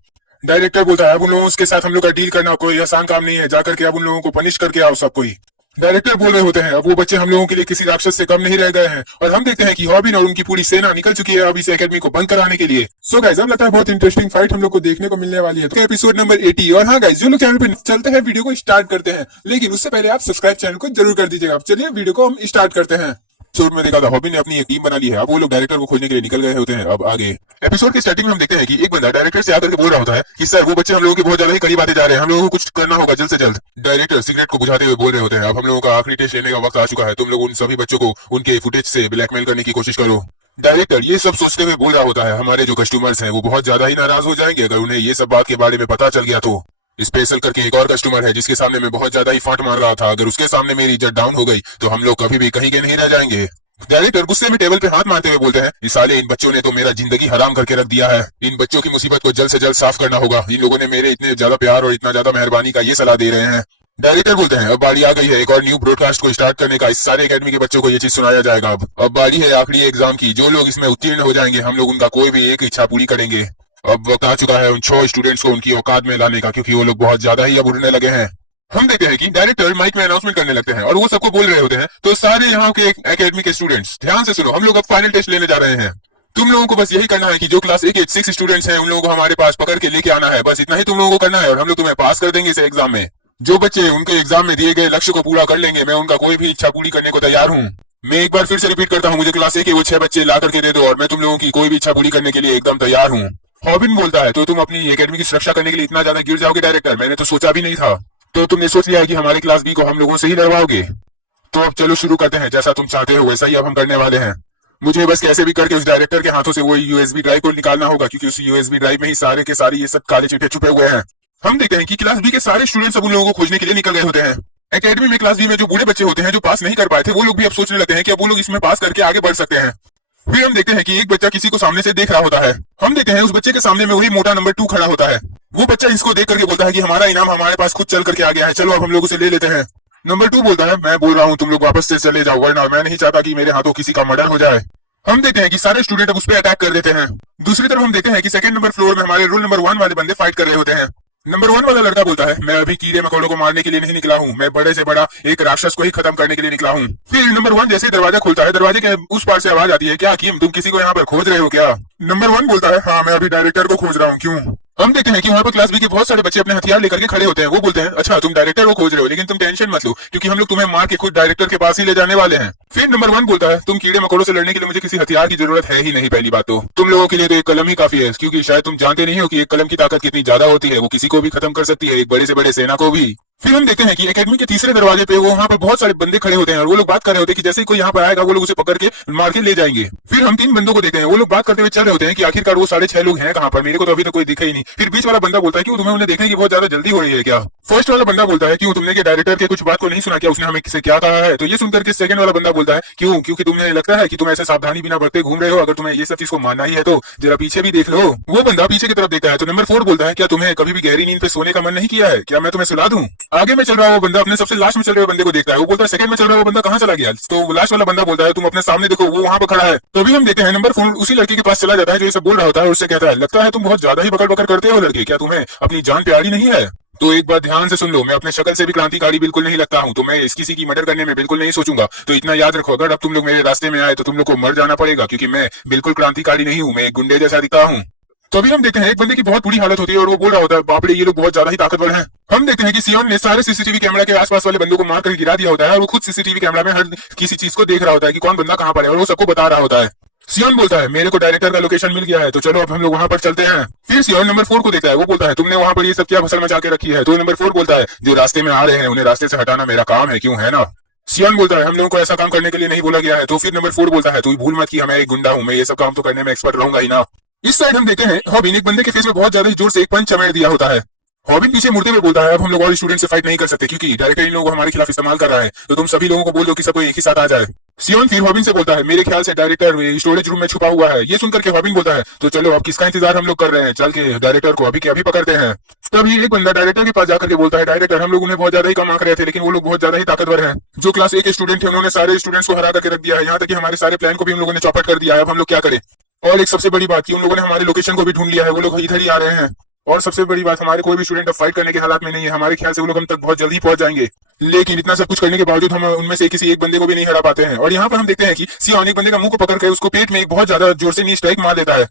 डायरेक्टर बोलता है अब उन लोगों के साथ हम लोग का डील करना कोई आसान काम नहीं है, जाकर के अब उन लोगों को पनिश करके आओ सब कोई। डायरेक्टर बोल रहे होते हैं अब वो बच्चे हम लोगों के लिए किसी राक्षस से कम नहीं रह गए हैं और हम देखते हैं कि हॉबिन और उनकी पूरी सेना निकल चुकी है अब इस एकेडमी को बंद कराने के लिए। सो गाइस, अब लगता है बहुत इंटरेस्टिंग फाइट हम लोग को देखने को मिलने वाली है। तो एपिसोड नंबर 80। और हाँ गाइस, जो लोग चैनल पे चलते हैं वीडियो को स्टार्ट करते हैं, लेकिन उससे पहले आप सब्सक्राइब चैनल को जरूर कर दीजिएगा। चलिए वीडियो को हम स्टार्ट करते हैं। एपिसोड में देखा था हॉबिन ने अपनी एक टीम बना ली है, अब वो लोग डायरेक्टर को खोजने के लिए निकल गए होते हैं। अब आगे एपिसोड के स्टार्टिंग में हम देखते हैं कि एक बंदा डायरेक्टर से आकर के बोल रहा होता है कि सर वो बच्चे हम लोगों के बहुत ज्यादा ही करीब आते जा रहे हैं, हम लोगों को कुछ करना होगा जल्द से जल्द। डायरेक्टर सिगरेट को बुझाते हुए बोल रहे होते हैं अब हम लोगों का आखिरी टेस्ट लेने का वक्त आ चुका है, तुम लोग उन सभी बच्चों को उनके फुटेज से ब्लैकमेल करने की कोशिश करो। डायरेक्टर ये सब सोचते हुए बोल रहा होता है हमारे जो कस्टमर्स हैं वो बहुत ज्यादा ही नाराज हो जाएंगे अगर उन्हें ये सब बात के बारे में पता चल गया तो। स्पेशल करके एक और कस्टमर है जिसके सामने मैं बहुत ज्यादा ही फांट मार रहा था, अगर उसके सामने मेरी इज्जत डाउन हो गई तो हम लोग कभी भी कहीं के नहीं रह जाएंगे। डायरेक्टर गुस्से में टेबल पे हाथ मारते हुए बोलते हैं इस साले इन बच्चों ने तो मेरा जिंदगी हराम करके रख दिया है, इन बच्चों की मुसीबत को जल्द से जल्द साफ करना होगा, इन लोगों ने मेरे इतने ज्यादा प्यार और इतना ज्यादा मेहरबानी का ये सलाह दे रहे हैं। डायरेक्टर बोलते हैं अब बारी आ गई है एक और न्यू ब्रॉडकास्ट को स्टार्ट करने का, इस सारे एकेडमी के बच्चों को ये चीज सुनाया जाएगा। अब बारी है आखिरी एग्जाम की, जो लोग इसमें उत्तीर्ण हो जाएंगे हम लोग उनका कोई भी एक इच्छा पूरी करेंगे। अब वक्त आ चुका है उन 6 स्टूडेंट्स को उनकी औकात में लाने का, क्योंकि वो लोग बहुत ज्यादा ही अब उड़ने लगे हैं। हम देखते हैं कि डायरेक्टर माइक में अनाउंसमेंट करने लगते हैं और वो सबको बोल रहे होते हैं तो सारे यहाँ के एकेडमी के स्टूडेंट्स ध्यान से सुनो, हम लोग अब फाइनल टेस्ट लेने जा रहे हैं। तुम लोगों को बस यही करना है कि जो क्लास 6 स्टूडेंट्स हैं उन लोगों को हमारे पास पकड़ के लेके आना है, बस इतना ही तुम लोगों को करना है और हम लोग तुम्हें पास कर देंगे इस एग्जाम में। जो बच्चे उनके एग्जाम में दिए गए लक्ष्य को पूरा कर लेंगे मैं उनका कोई भी इच्छा पूरी करने को तैयार हूँ। मैं एक बार फिर से रिपीट करता हूँ, मुझे क्लास A के वो 6 बच्चे ला करके दे दो और मैं तुम लोगों की कोई भी इच्छा पूरी करने के लिए एकदम तैयार हूँ। हॉबिन बोलता है तो तुम अपनी एकेडमी की सुरक्षा करने के लिए इतना ज्यादा गिर जाओगे डायरेक्टर, मैंने तो सोचा भी नहीं था। तो तुमने सोच लिया है कि हमारे क्लास B को हम लोगों से ही लड़वाओगे? तो अब चलो शुरू करते हैं, जैसा तुम चाहते हो वैसा ही अब हम करने वाले हैं। मुझे बस कैसे भी करके उस डायरेक्टर के हाथों से वो USB ड्राइव को निकालना होगा, क्योंकि उस USB ड्राइव में ही सारे के सारे ये सब काले चिट्ठे छुपे हुए हैं। हम देखते हैं कि क्लास B के सारे स्टूडेंट्स अब उन लोगों को खोजने के लिए निकल गए होते हैं। एकेडमी में क्लास B में जो बूढ़े बच्चे होते हैं जो पास नहीं कर पाए थे वो लोग भी अब सोचने लगते हैं कि अब वो लोग इसमें पास करके आगे बढ़ सकते हैं। फिर हम देखते हैं कि एक बच्चा किसी को सामने से देख रहा होता है। हम देखते हैं उस बच्चे के सामने में वही मोटा नंबर 2 खड़ा होता है। वो बच्चा इसको देख करके बोलता है कि हमारा इनाम हमारे पास खुद चल करके आ गया है, चलो अब हम लोग उसे ले लेते हैं। नंबर 2 बोलता है मैं बोल रहा हूँ तुम लोग वापस से चले जाओ, वरना मैं नहीं चाहता कि मेरे हाथों किसी का मर्डर हो जाए। हम देखते हैं कि सारे स्टूडेंट अब उस पर अटैक कर देते हैं। दूसरी तरफ हम देखते हैं कि सेकंड नंबर फ्लोर में हमारे रूल नंबर 1 वाले बंदे फाइट कर रहे होते हैं। नंबर 1 वाला लड़का बोलता है मैं अभी कीड़े मकोड़ों को मारने के लिए नहीं निकला हूँ, मैं बड़े से बड़ा एक राक्षस को ही खत्म करने के लिए निकला हूँ। फिर नंबर 1 जैसे दरवाजा खुलता है, दरवाजे के उस पार से आवाज आती है क्या हकीम तुम किसी को यहाँ पर खोज रहे हो क्या? नंबर 1 बोलता है हाँ मैं अभी डायरेक्टर को खोज रहा हूँ, क्यों? हम देखते हैं कि वहाँ पर क्लास B के बहुत सारे बच्चे अपने हथियार लेकर के खड़े होते हैं। वो बोलते हैं अच्छा तुम डायरेक्टर को खोज रहे हो, लेकिन तुम टेंशन मत लो क्योंकि हम लोग तुम्हें मार के खुद डायरेक्टर के पास ही ले जाने वाले हैं। फिर नंबर 1 बोलता है तुम कीड़े मकोड़ों से लड़ने के लिए मुझे किसी हथियार की जरूरत है ही नहीं, पहली बात तो तुम लोगों के लिए तो एक कलम ही काफी है, क्योंकि शायद तुम जानते नहीं हो कि एक कलम की ताकत कितनी ज्यादा होती है, वो किसी को भी खत्म कर सकती है, एक बड़े से बड़े सेना को भी। फिर हम देखते हैं कि एकेडमी के तीसरे दरवाजे पे वो वहाँ पर बहुत सारे बंदे खड़े होते हैं और वो लोग बात कर रहे होते हैं कि जैसे ही कोई यहाँ पर आएगा वो लोग उसे पकड़ के मार के ले जाएंगे। फिर हम 3 बंदों को देखते हैं, वो लोग बात करते हुए चल रहे होते हैं कि आखिरकार वो 6.5 लोग हैं कहाँ पर, मेरे को तो अभी तक कोई दिखा ही नहीं। फिर बीच वाला बंदा बोलता है कि तुम्हें उन्हें देखने की बहुत ज्यादा जल्दी हो रही है क्या? फर्स्ट वाला बंदा बोलता है क्यों तुमने के डायरेक्टर के कुछ बात को नहीं सुना क्या, उसने हमें किसे क्या कहा है? तो ये सुनकर के सेकंड वाला बंदा बोलता है क्यों, क्योंकि तुम्हें लगता है कि तुम ऐसे सावधानी बिना बरते घूम रहे हो, अगर तुम्हें ये सब चीज को मानना ही है तो जरा पीछे भी देख लो। वो बंदा पीछे की तरफ देखता है। तो नंबर 4 बोलता है क्या तुम्हें कभी भी गहरी नींद पे सोने का मन नहीं किया है, क्या मैं तुम्हें सुला दूं? आगे में चल रहा वो बंदा अपने सबसे लास्ट में चल रहे बंदे को देखता है, वो बोलता है सेकंड में चल रहा वो बंदा कहाँ चला गया? तो लास्ट वाला बंदा बोलता है तुम अपने सामने देखो वो वहाँ पर खड़ा है। तो अभी हम देखते हैं नंबर 4 उसी लड़के के पास चला जाता है जो ये सब बोल रहा होता है और उससे कहता है लगता है तुम बहुत ज्यादा ही बकड़ बकड़ करते हो लड़के, क्या तुम्हें अपनी जान प्यारी नहीं है? तो एक बात ध्यान से सुन लो, मैं अपने शक्ल से भी क्रांतिकारी बिल्कुल नहीं लगता हूँ, तो मैं इस किसी की मर्डर करने में बिल्कुल नहीं सोचूंगा। तो इतना याद रखो, अगर अब तुम लोग मेरे रास्ते में आए तो तुम लोग को मर जाना पड़ेगा, क्योंकि मैं बिल्कुल क्रांतिकारी नहीं हूँ, मैं एक गुंडे जैसा दिखता हूँ। तो अभी हम देखते हैं एक बंदे की बहुत बुरी हालत होती है और वो बोल रहा होता है बाप रे ये लोग बहुत ज्यादा ही ताकतवर हैं। हम देखते हैं कि सियोन ने सारे सीसीटीवी कैमरा के आसपास वाले बंदों को मार कर गिरा दिया होता है और वो खुद सीसीटीवी कैमरा में हर किसी चीज को देख रहा होता है कि कौन बंदा कहाँ पर है और वो सबको बता रहा होता है। सियोन बोलता है मेरे को डायरेक्टर का लोकेशन मिल गया है, तो चलो अब हम लोग वहां पर चलते हैं। फिर सियोन नंबर 4 को देखता है, वो बोलता है तुमने वहां पर ये सब क्या फसल मचा के रखी है। तो नंबर 4 बोलता है जो रास्ते में आ रहे हैं उन्हें रास्ते से हटाना मेरा काम है, क्यों है ना। सियोन बोलता है हम लोगों को ऐसा काम करने के लिए नहीं बोला गया है। तो फिर नंबर 4 बोलता है तू भूल मत कि मैं एक गुंडा हूँ, मैं ये सब काम तो करने में एक्सपर्ट रहूंगा ही ना। इस साइड हम देखते हैं हॉबिन एक बंदे के फेस में बहुत ज्यादा ही जोर से एक पंच चमेड़ दिया होता है। हॉबिन पीछे मुड़ते हुए बोलता है अब हम लोग और स्टूडेंट से फाइट नहीं कर सकते क्योंकि डायरेक्टर इन लोगों को हमारे खिलाफ इस्तेमाल कर रहा है, तो तुम सभी लोगों को बोल दो कि सबको एक ही साथ आ जाए। सियोन फिर हॉबिन से बोलता है मेरे ख्याल से डायरेक्टर स्टोरेज रूम में छुपा हुआ है। ये सुनकर के हॉबिन बोलता है तो चलो अब किसका इंतजार हम लोग कर रहे हैं, चल के डायरेक्टर को अभी के अभी पकड़ते हैं। तभी एक बंदा डायरेक्टर के पास जाकर के बोलता है डायरेक्टर हम लोग उन्हें बहुत ज्यादा ही कम आंक रहे थे, लेकिन वो लोग बहुत ज्यादा ही ताकतवर हैं। जो क्लास ए के स्टूडेंट थे उन्होंने सारे स्टूडेंट्स को हरा करके रख दिया है, यहाँ तक कि हमारे सारे प्लान को भी उन लोगों ने चौपट कर दिया है। अब हम लोग क्या करें। और एक सबसे बड़ी बात की उन लोगों ने हमारे लोकेशन को भी ढूंढ लिया है, वो लोग इधर ही आ रहे हैं। और सबसे बड़ी बात हमारे कोई भी स्टूडेंट अब फाइट करने के हालात में नहीं है, हमारे ख्याल से वो लोग हम तक बहुत जल्दी पहुंच जाएंगे। लेकिन इतना सब कुछ करने के बावजूद हम उनमें से किसी एक बंदे को भी नहीं हरा पाते हैं। और यहाँ पर हम देखते हैं कि सियोन एक बंदे का मुंह को पकड़ के उसको पेट में एक बहुत ज्यादा जोर से नी स्ट्राइक मार देता है।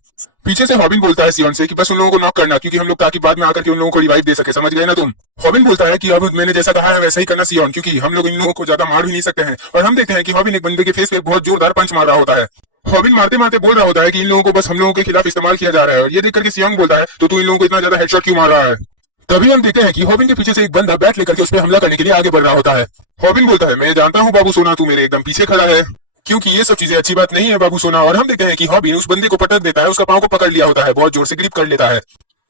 पीछे से हॉबिन बोलता है सियोन से कि बस उन लोगों को नॉक करना, क्योंकि हम लोग ताकि बाद में आकर के उन लोगों को रिवाइव दे सके, समझ गए ना तुम। हॉबिन बोलता है कि अब मैंने जैसा कहा है वैसा ही करना सियोन, क्योंकि हम लोग इन लोगों को ज्यादा मार भी नहीं सकते हैं। और हम देखते हैं कि हॉबिन एक बंदे के फेस पे बहुत जोरदार पंच मार रहा होता है। हॉबिन मारते मारते बोल रहा होता है कि इन लोगों को बस हम लोगों के खिलाफ इस्तेमाल किया जा रहा है। और ये देख करके सियोन बोलता है तो तू इन लोगों को इतना ज्यादा हेडशॉट क्यों मार रहा है। तभी हम देखते हैं कि हॉबिन के पीछे से एक बंदा बैट लेकर के उस पर हमला करने के लिए आगे बढ़ रहा होता है। हॉबिन बोलता है मैं जानता हूँ बाबू सोना, तू मेरे एकदम पीछे खड़ा है, क्योंकि ये सब चीजें अच्छी बात नहीं है बाबू सोना। और हम देखते हैं कि हॉबिन उस बंदे को पटक देता है, उसका पांव को पकड़ लिया होता है, बहुत जोर से ग्रिप कर लेता है।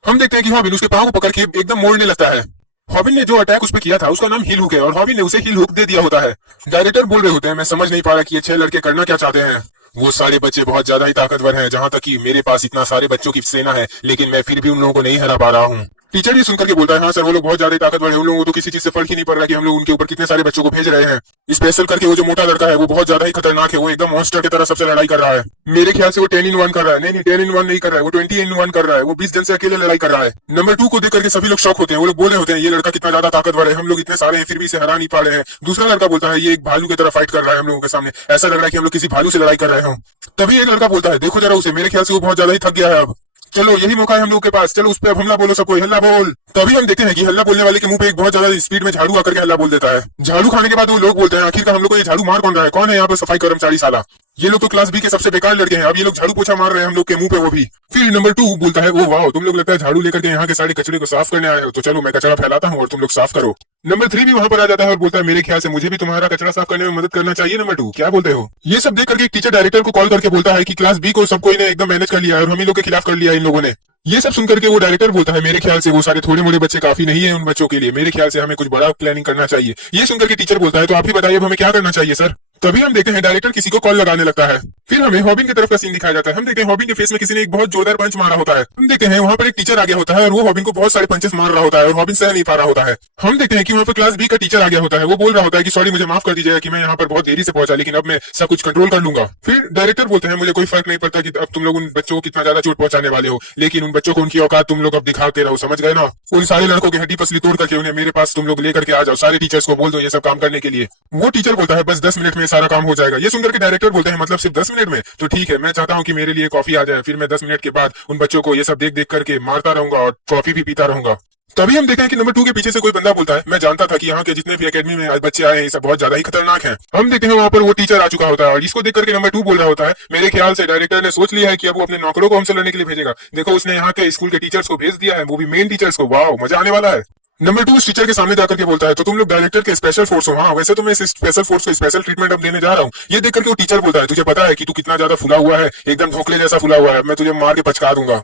हम देखते हैं कि हॉबिन उसके पांव को पकड़ के एकदम मोड़ने लगता है। हॉबिन ने जो अटैक उस पर किया था उसका नाम हील हुक है, और हॉबिन ने उसे हील हुक दे दिया होता है। डायरेक्टर बोल रहे होते हैं मैं समझ नहीं पा रहा कि ये 6 लड़के करना क्या चाहते हैं। वो सारे बच्चे बहुत ज्यादा ही ताकतवर हैं, जहां तक कि मेरे पास इतना सारे बच्चों की सेना है, लेकिन मैं फिर भी उन लोगों को नहीं हरा पा रहा हूँ। टीचर ये सुनकर के बोलता है हाँ सर वो लोग बहुत ज्यादा ताकतवर है, उन लोगों को तो किसी चीज से फर्क ही नहीं पड़ रहा कि हम लोग उनके ऊपर कितने सारे बच्चों को भेज रहे हैं। स्पेशल करके वो जो मोटा लड़का है वो बहुत ज्यादा ही खतरनाक है, वो एकदम मॉन्स्टर की तरह सबसे लड़ाई कर रहा है। मेरे ख्याल से वो 10 in 1 कर रहा है, नहीं 10 in 1 नहीं कर रहा है, वो 20 in 1 कर रहा है, वो 20 जन से अकेले लड़ाई कर रहा है। नंबर 2 को देख करके सभी लोग शॉक होते हैं, वो लोग बोल रहे होते हैं ये लड़का कितना ज्यादा ताकतवर है, हम लोग इतने सारे हैं फिर भी इसे हरा नहीं पा रहे हैं। दूसरा लड़का बोलता है ये एक भालू की तरह फाइट कर रहा है हम लोगों के सामने, ऐसा लग रहा है कि हम लोग किसी भालू से लड़ाई कर रहे हो। तभी एक लड़का बोलता है देखो जरा उसे, मेरे ख्याल से वो बहुत ज्यादा ही थक गया है, अब चलो यही मौका है हम लोग के पास, चलो उस पर अब हमला बोलो सबको, हल्ला बोल। तभी हम देखते हैं कि हल्ला बोलने वाले के मुंह पे एक बहुत ज्यादा स्पीड में झाड़ू आकर के हल्ला बोल देता है। झाड़ू खाने के बाद वो लोग बोलते हैं आखिरकार हम लोग को ये झाड़ू मार कौन रहा है, कौन है यहाँ पर सफाई कर्मचारी साला। ये लोग तो क्लास बी के सबसे बेकार लड़के हैं, अब ये लोग झाड़ू पोछा मार रहे हैं हम लोग के मुंह पे, वो भी। फिर नंबर 2 बोलता है वो वाह तुम लोग लगता है झाड़ू लेकर के यहाँ के सारे कचरे को साफ करने आए हो, तो चलो मैं कचरा फैलाता हूँ और तुम लोग साफ करो। नंबर 3 भी वहां पर आ जाता है और बोलता है मेरे ख्याल से मुझे भी तुम्हारा कचरा साफ करने में मदद करना चाहिए नंबर 2, क्या बोलते हो। ये सब देख करके एक टीचर डायरेक्टर को कॉल करके बोलता है कि क्लास बी को सबको इन्हें एकदम मैनेज कर लिया है और हम ही लोग के खिलाफ कर लिया है इन लोगों ने। ये सब सुनकर के वो डायरेक्टर बोलता है मेरे ख्याल से वो सारे थोड़े मोड़े बच्चे काफी नहीं है उन बच्चों के लिए, मेरे ख्याल से हमें कुछ बड़ा प्लानिंग करना चाहिए। ये सुनकर के टीचर बोलता है तो आप ही बताइए अब हमें क्या करना चाहिए सर। तभी हम देखते हैं डायरेक्टर किसी को कॉल लगाने लगता है। फिर हमें हॉबिन की तरफ का सीन दिखाया जाता है। हम देखते हैं हॉबिन के फेस में किसी ने एक बहुत जोरदार पंच मारा होता है। हम देखते हैं वहां पर एक टीचर आ गया होता है और वो हॉबिन को बहुत सारे पंचेस मार रहा होता है और हॉबिन सह नहीं पा रहा होता है। हम देखते हैं कि वहां पर क्लास बी का टीचर आ गया होता है, वो बोल रहा होता है कि सॉरी मुझे माफ कर दीजिएगा कि मैं यहाँ पर बहुत देरी से पहुंचा, लेकिन अब मैं सब कुछ कंट्रोल कर लूंगा। फिर डायरेक्टर बोलते हैं मुझे कोई फर्क नहीं पड़ता कि अब तुम लोग उन बच्चों को कितना ज्यादा चोट पहुंचाने वाले हो, लेकिन उन बच्चों को उनकी औकात तुम लोग अब दिखा के रहो, समझ गए ना। उन सारे लड़कों की हड्डी पसली तोड़ करके उन्हें मेरे पास तुम लोग लेकर के आ जाओ, सारे टीचर्स को बोल दो ये सब काम करने के लिए। वो टीचर बोलता है बस 10 मिनट में सारा काम हो जाएगा। ये सुनकर के डायरेक्टर बोलते हैं मतलब सिर्फ 10 मिनट में, तो ठीक है मैं चाहता हूँ कि मेरे लिए कॉफी आ जाए, फिर मैं 10 मिनट के बाद उन बच्चों को ये सब देख देख करके मारता रहूंगा और कॉफी भी पीता रहूंगा। तभी हम देखते हैं कि नंबर 2 के पीछे से कोई बंदा बोलता है मैं जानता था कि यहाँ के जितने भी एकेडमी में आज बच्चे आए हैं ये सब बहुत ज्यादा ही खतरनाक हैं। हम देखते हैं वहाँ पर वो टीचर आ चुका होता है और इसको देख करके नंबर 2 बोल रहा होता है मेरे ख्याल से डायरेक्टर ने सोच लिया है कि अब वो अपने नौकरों को हमसे लड़ने के लिए भेजेगा। देखो उसने यहाँ के स्कूल के टीचर्स को भेज दिया है, वो भी मेन टीचर्स को, वाह मजा आने वाला है। नंबर 2 उस टीचर के सामने जाकर के बोलता है तो तुम लोग डायरेक्टर के स्पेशल फोर्स हो। हाँ वैसे तो मैं इस स्पेशल फोर्स को स्पेशल ट्रीटमेंट अब देने जा रहा हूँ। ये देख करके वो टीचर बोलता है तुझे पता है कि तू कितना ज्यादा फुला हुआ है, एकदम ढोकले जैसा फुला हुआ है, मैं तुझे मार के पचका दूंगा।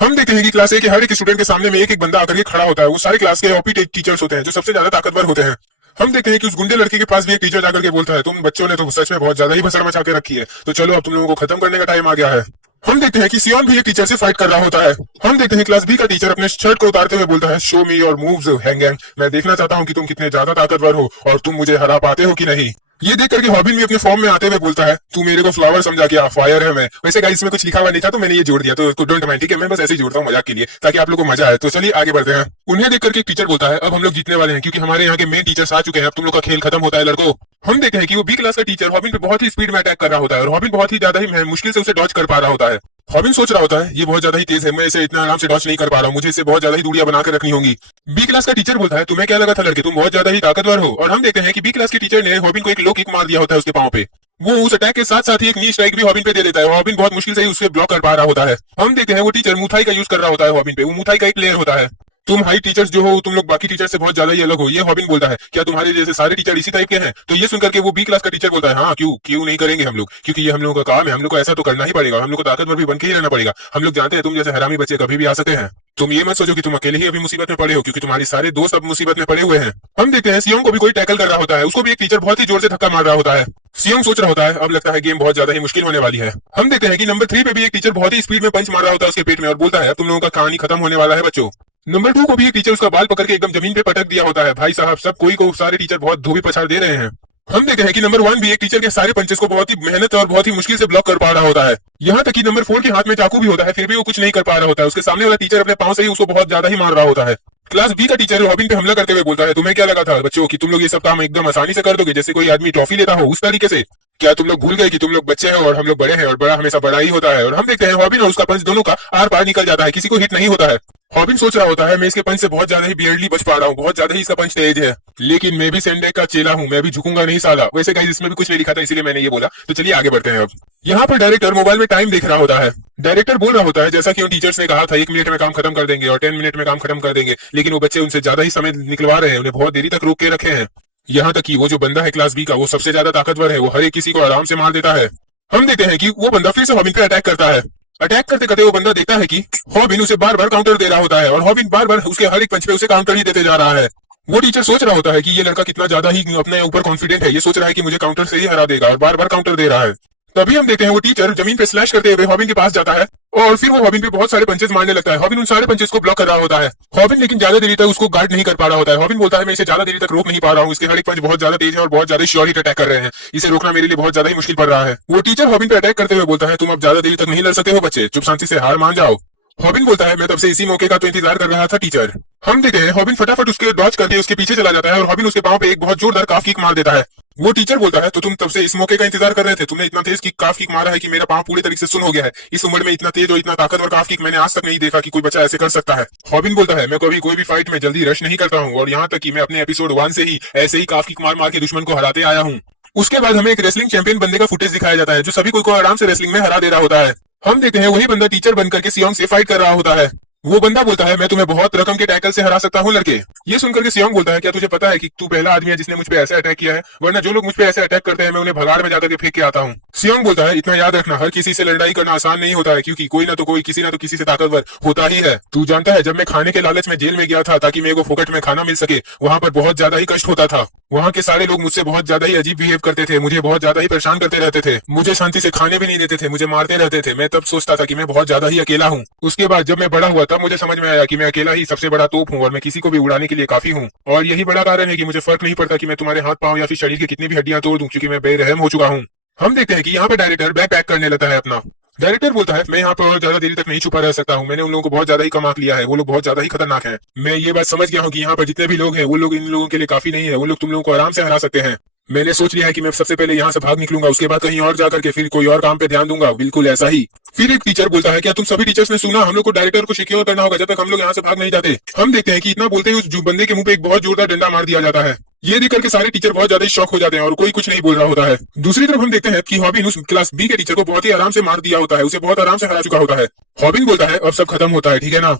हम देखते हैं कि क्लास ए के हर एक स्टूडेंट के सामने में एक एक बंदा आकर के खड़ा होता है, वो सारे क्लास के ओपी टीचर्स होते हैं जो सबसे ज्यादा ताकतवर होते हैं। हम देखते हैं कि उस गुंडे लड़के के पास भी एक टीचर जाकर के बोलता है तुम बच्चों ने तो सच में बहुत ज्यादा ही भसड़ मचा के रखी है, तो चलो अब तुम लोगों को खत्म करने का टाइम आ गया है। हम देखते हैं कि सियोन भी एक टीचर से फाइट कर रहा होता है। हम देखते हैं क्लास बी का टीचर अपने शर्ट को उतारते हुए बोलता है show me your moves hang hang, मैं देखना चाहता हूँ कि तुम कितने ज्यादा ताकतवर हो और तुम मुझे हरा पाते हो कि नहीं। ये देख करके हॉबिन भी अपने फॉर्म में आते हुए बोलता है तू मेरे को फ्लावर समझा क्या, फायर है मैं। वैसे गाइस इसमें कुछ लिखा हुआ नहीं था तो मैंने ये जोड़ दिया, तो डोंट माइंड, ठीक है मैं बस ऐसे ही जोड़ता हूँ मजाक के लिए ताकि आप लोगों को मजा आए। तो चलिए आगे बढ़ते हैं। उन्हें देख करके एक टीचर बोलता है अब हम लोग जीतने वाले हैं क्योंकि हमारे यहाँ के मेन टीचर्स आ चुके हैं, अब तुम लोग का खेल खत्म होता है लड़कों। हम देखते हैं कि वो बी क्लास का टीचर हॉबिन पे बहुत ही स्पीड में अटैक कर रहा होता है और हॉबिन बहुत ही ज्यादा ही मुश्किल से उसे डॉज कर पा रहा होता है। हॉबिन सोच रहा होता है ये बहुत ज्यादा ही तेज है, मैं इसे इतना आराम से डॉज नहीं कर पा रहा हूँ, मुझे इसे बहुत ज्यादा ही दूरियां बनाकर रखनी होंगी। बी क्लास का टीचर बोलता है तुम्हें क्या लगा था लड़के, तुम बहुत ज्यादा ही ताकतवर हो। और हम देखते हैं कि बी क्लास के टीचर ने हॉबिन को एक लो किक मार दिया होता है उसके पांव पे। वो उस अटैक के साथ साथ ही एक नी स्ट्राइक भी हॉबिन पे दे देता है। हॉबिन बहुत मुश्किल से ही उसे ब्लॉक कर पा रहा होता है। हम देखते हैं वो टीचर मुथाई का यूज कर रहा होता है हॉबिन पे। वो मुथाई का एक प्लेयर होता है। तुम हाई टीचर्स जो हो, तुम लोग बाकी टीचर से बहुत ज्यादा ही अलग हो, ये हॉबिन बोलता है। क्या तुम्हारे जैसे सारे टीचर इसी टाइप के हैं? तो ये सुनकर के वो बी क्लास का टीचर बोलता है, हाँ क्यों क्यों नहीं करेंगे हम लोग, क्योंकि ये हम लोगों का काम है, हम लोग को ऐसा तो करना ही पड़ेगा, हम लोग को ताकतवर भी बन के ही रहना पड़ेगा। हम लोग जानते हैं तुम जैसे हरामी बच्चे कभी भी आ सकते हैं। तुम ये मत सोचो कि तुम अकेले ही अभी मुसीबत में पड़े हो, क्योंकि तुम्हारे सारे दोस्त अब मुसीबत में पड़े हुए हैं। हम देखते हैं सियोंग को भी कोई टैकल कर रहा होता है। उसको भी एक टीचर बहुत ही जोर से धक्का मार रहा होता है। सियोंग सोच रहा होता है अब लगता है गेम बहुत ज्यादा ही मुश्किल होने वाली है। हम देखते हैं कि नंबर 3 पे भी एक टीचर बहुत ही स्पीड में पंच मार रहा होता है उसके पेट में और बोलता है अब तुम लोगों का कहानी खत्म होने वाला है बच्चों। नंबर 2 को भी एक टीचर उसका बाल पकड़ के एकदम जमीन पे पटक दिया होता है। भाई साहब सब कोई को सारे टीचर बहुत धोबी पछाड़ दे रहे हैं। हम देखते हैं कि नंबर 1 भी एक टीचर के सारे पंचेस को बहुत ही मेहनत और बहुत ही मुश्किल से ब्लॉक कर पा रहा होता है। यहाँ तक कि नंबर 4 के हाथ में चाकू भी होता है, फिर भी वो कुछ नहीं कर पा रहा होता है। उसके सामने वाला टीचर अपने पांव से ही उसको बहुत ज्यादा ही मार रहा होता है। क्लास बी का टीचर रॉबिन पे हमला करते हुए बोलता है तुम्हें क्या लगा था बच्चों कि तुम लोग ये सब काम एकदम आसानी से कर दोगे, जैसे कोई आदमी ट्रॉफी लेता हो उस तरीके से? क्या तुम लोग भूल गए कि तुम लोग बच्चे हैं और हम लोग बड़े हैं और बड़ा हमेशा बड़ा ही होता है? और हम देखते हैं हॉबिन और उसका पंच दोनों का आर पार निकल जाता है, किसी को हिट नहीं होता है। हॉबिन सोच रहा होता है मैं इसके पंच से बहुत ज्यादा ही बियरली बच पा रहा हूँ, बहुत ज्यादा ही इसका पंच तेज है, लेकिन मैं भी सेंडेक का चेला हूँ, मैं भी झुकूंगा नहीं साला। वैसे गाइस इसमें भी कुछ नहीं लिखा था इसीलिए मैंने ये बोला। तो चलिए आगे बढ़ते हैं। अब यहाँ पर डायरेक्टर मोबाइल में टाइम देख रहा होता है। डायरेक्टर बोल रहा होता है जैसा कि उन टीचर्स ने कहा था 1 मिनट में काम खत्म कर देंगे और 10 मिनट में काम खत्म कर देंगे, लेकिन वो बच्चे उनसे ज्यादा ही समय निकलवा रहे हैं, उन्हें बहुत देरी तक रोक के रखे हैं। यहाँ तक कि वो जो बंदा है क्लास बी का वो सबसे ज्यादा ताकतवर है, वो हर एक किसी को आराम से मार देता है। हम देखते हैं कि वो बंदा फिर से हॉबिन पे अटैक करता है। अटैक करते करते वो बंदा देखता है कि हॉबिन उसे बार बार काउंटर दे रहा होता है और हॉबिन बार बार उसके हर एक पंच पे उसे काउंटर ही देते जा रहा है। वो टीचर सोच रहा होता है कि ये लड़का कितना ज्यादा ही अपने ऊपर कॉन्फिडेंट है, ये सोच रहा है कि मुझे काउंटर से ही हरा देगा और बार बार काउंटर दे रहा है। तभी हम देखते हैं वो टीचर जमीन पे स्लैश करते हुए हॉबिन के पास जाता है और फिर वो हॉबिन पे बहुत सारे पंचेस मारने लगता है। हॉबिन उन सारे पंचेस को ब्लॉक कर रहा होता है। हॉबिन लेकिन ज्यादा देरी तक उसको गार्ड नहीं कर पा रहा होता है। हॉबिन बोलता है मैं इसे ज्यादा देरी तक रोक नहीं पा रहा हूँ, इसके हर एक पंच बहुत ज्यादा तेज है और बहुत ज्यादा श्योर हिट अटैक कर रहे हैं, इसे रोकना मेरे लिए बहुत ज्यादा ही मुश्किल पड़ रहा है। वो टीचर हॉबिन पे अटैक करते हुए बोलता है तुम अब ज्यादा देरी तक नहीं लड़ सकते हो बच्चे, चुप शांति से हार मान जाओ। हॉबिन बोलता है मैं तब से इसी मौके का तो इंतजार कर रहा था टीचर। हम देखते हैं हॉबिन फटाफट उसके डॉज करके उसके पीछे चला जाता है और हॉबिन उसके पांव पे एक बहुत जोरदार काफ किक मार देता है। वो टीचर बोलता है तो तुम तब से इस मौके का इंतजार कर रहे थे, तुमने इतना तेज काफ किक मारा है कि मेरा पांव पूरी तरीके से सुन हो गया है। इस उम्र में इतना तेज और इतना ताकतवर काफ किक मैंने आज तक नहीं देखा कि कोई बच्चा ऐसे कर सकता है। हॉबिन बोलता है मैं कभी कोई भी फाइट में जल्दी रश नहीं करता हूँ और यहाँ तक कि मैं अपने एपिसोड 1 से ही ऐसे ही काफ किक मार मार के दुश्मन को हराते आया हूँ। उसके बाद हमें एक रेसलिंग चैंपियन बंदे का फुटेज दिखाया जाता है जो सभी को आराम से रेसलिंग में हरा दे रहा होता है। हम देखते हैं वही बंदा टीचर बनकर के सियोंग से फाइट कर रहा होता है। वो बंदा बोलता है मैं तुम्हें बहुत रकम के टैकल से हरा सकता हूँ लड़के। ये सुनकर के सियोंग बोलता है क्या तुझे पता है कि तू पहला आदमी है जिसने मुझ पे ऐसे अटैक किया है, वरना जो लोग मुझ पे ऐसे अटैक करते हैं मैं उन्हें भगाड़ में जाकर के फेंक के आता हूँ। सियोंग बोलता है इतना याद रखना हर किसी से लड़ाई करना आसान नहीं होता है, क्योंकि कोई ना तो कोई किसी ना तो किसी से ताकतवर होता ही है। तू जानता है जब मैं खाने के लालच में जेल में गया था ताकि मेरे को फोकट में खाना मिल सके, वहाँ पर बहुत ज्यादा ही कष्ट होता था। वहाँ के सारे लोग मुझसे बहुत ज्यादा ही अजीब बिहेव करते थे, मुझे बहुत ज्यादा ही परेशान करते रहते थे, मुझे शांति से खाने भी नहीं देते थे, मुझे मारते रहते थे। मैं तब सोचता था कि मैं बहुत ज्यादा ही अकेला हूँ। उसके बाद जब मैं बड़ा हुआ तब मुझे समझ में आया कि मैं अकेला ही सबसे बड़ा तोप हूँ और मैं किसी को भी उड़ाने के लिए काफी हूँ। और यही बड़ा कारण है कि मुझे फर्क नहीं पड़ता कि मैं तुम्हारे हाथ पाँव या फिर शरीर की कितनी भी हड्डियां तोड़ दूं, क्योंकि मैं बेरहम हो चुका हूँ। हम देखते हैं कि यहाँ पर डायरेक्टर बैग पैक करने लगता है अपना। डायरेक्टर बोलता है मैं यहाँ पर और ज्यादा देरी तक नहीं छुपा रह सकता हूँ, मैंने उन लोगों को बहुत ज्यादा ही कम आंक लिया है, वो लोग बहुत ज्यादा ही खतरनाक हैं। मैं ये बात समझ गया हूँ कि यहाँ पर जितने भी लोग हैं वो लोग इन लोगों के लिए काफी नहीं है, वो लोग तुम लोगों को आराम से हरा सकते हैं। मैंने सोच लिया है कि मैं सबसे पहले यहाँ से भाग निकलूंगा, उसके बाद कहीं और जाकर के फिर कोई और काम पे ध्यान दूंगा, बिल्कुल ऐसा ही। फिर एक टीचर बोलता है क्या तुम सभी टीचर्स ने सुना, हम लोग को डायरेक्टर को सिक्योर करना होगा जब तक हम लोग यहाँ से भाग नहीं जाते। हम देखते हैं कि इतना बोलते ही उस बंदे के मुंह पे एक बहुत जोरदार डंडा मार दिया जाता है। ये देख करके सारे टीचर बहुत ज्यादा शॉक हो जाते हैं और कोई कुछ नहीं बोल रहा होता है। दूसरी तरफ हम देखते हैं कि हॉबिन उस क्लास बी के टीचर को बहुत ही आराम से मार दिया होता है, उसे बहुत आराम से हरा चुका होता है। हॉबिन बोलता है अब सब खत्म होता है, ठीक है ना।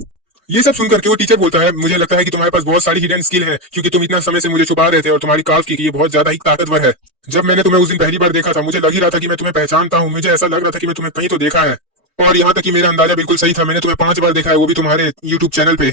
ये सब सुनकर के वो टीचर बोलता है मुझे लगता है कि तुम्हारे पास बहुत सारी हिडन स्किल है, क्योंकि तुम इतना समय से मुझे छुपा रहे थे और तुम्हारी काफ की ये बहुत ज्यादा ही ताकतवर है। जब मैंने तुम्हें उस दिन पहली बार देखा था मुझे लग ही रहा था कि मैं तुम्हें पहचानता हूँ, मुझे ऐसा लग रहा था कि मैं तुम्हें कहीं तो देखा है। और यहाँ तक कि मेरा अंदाजा बिल्कुल सही था, मैंने तुम्हें 5 बार देखा है, वो भी तुम्हारे यूट्यूब चैनल पे।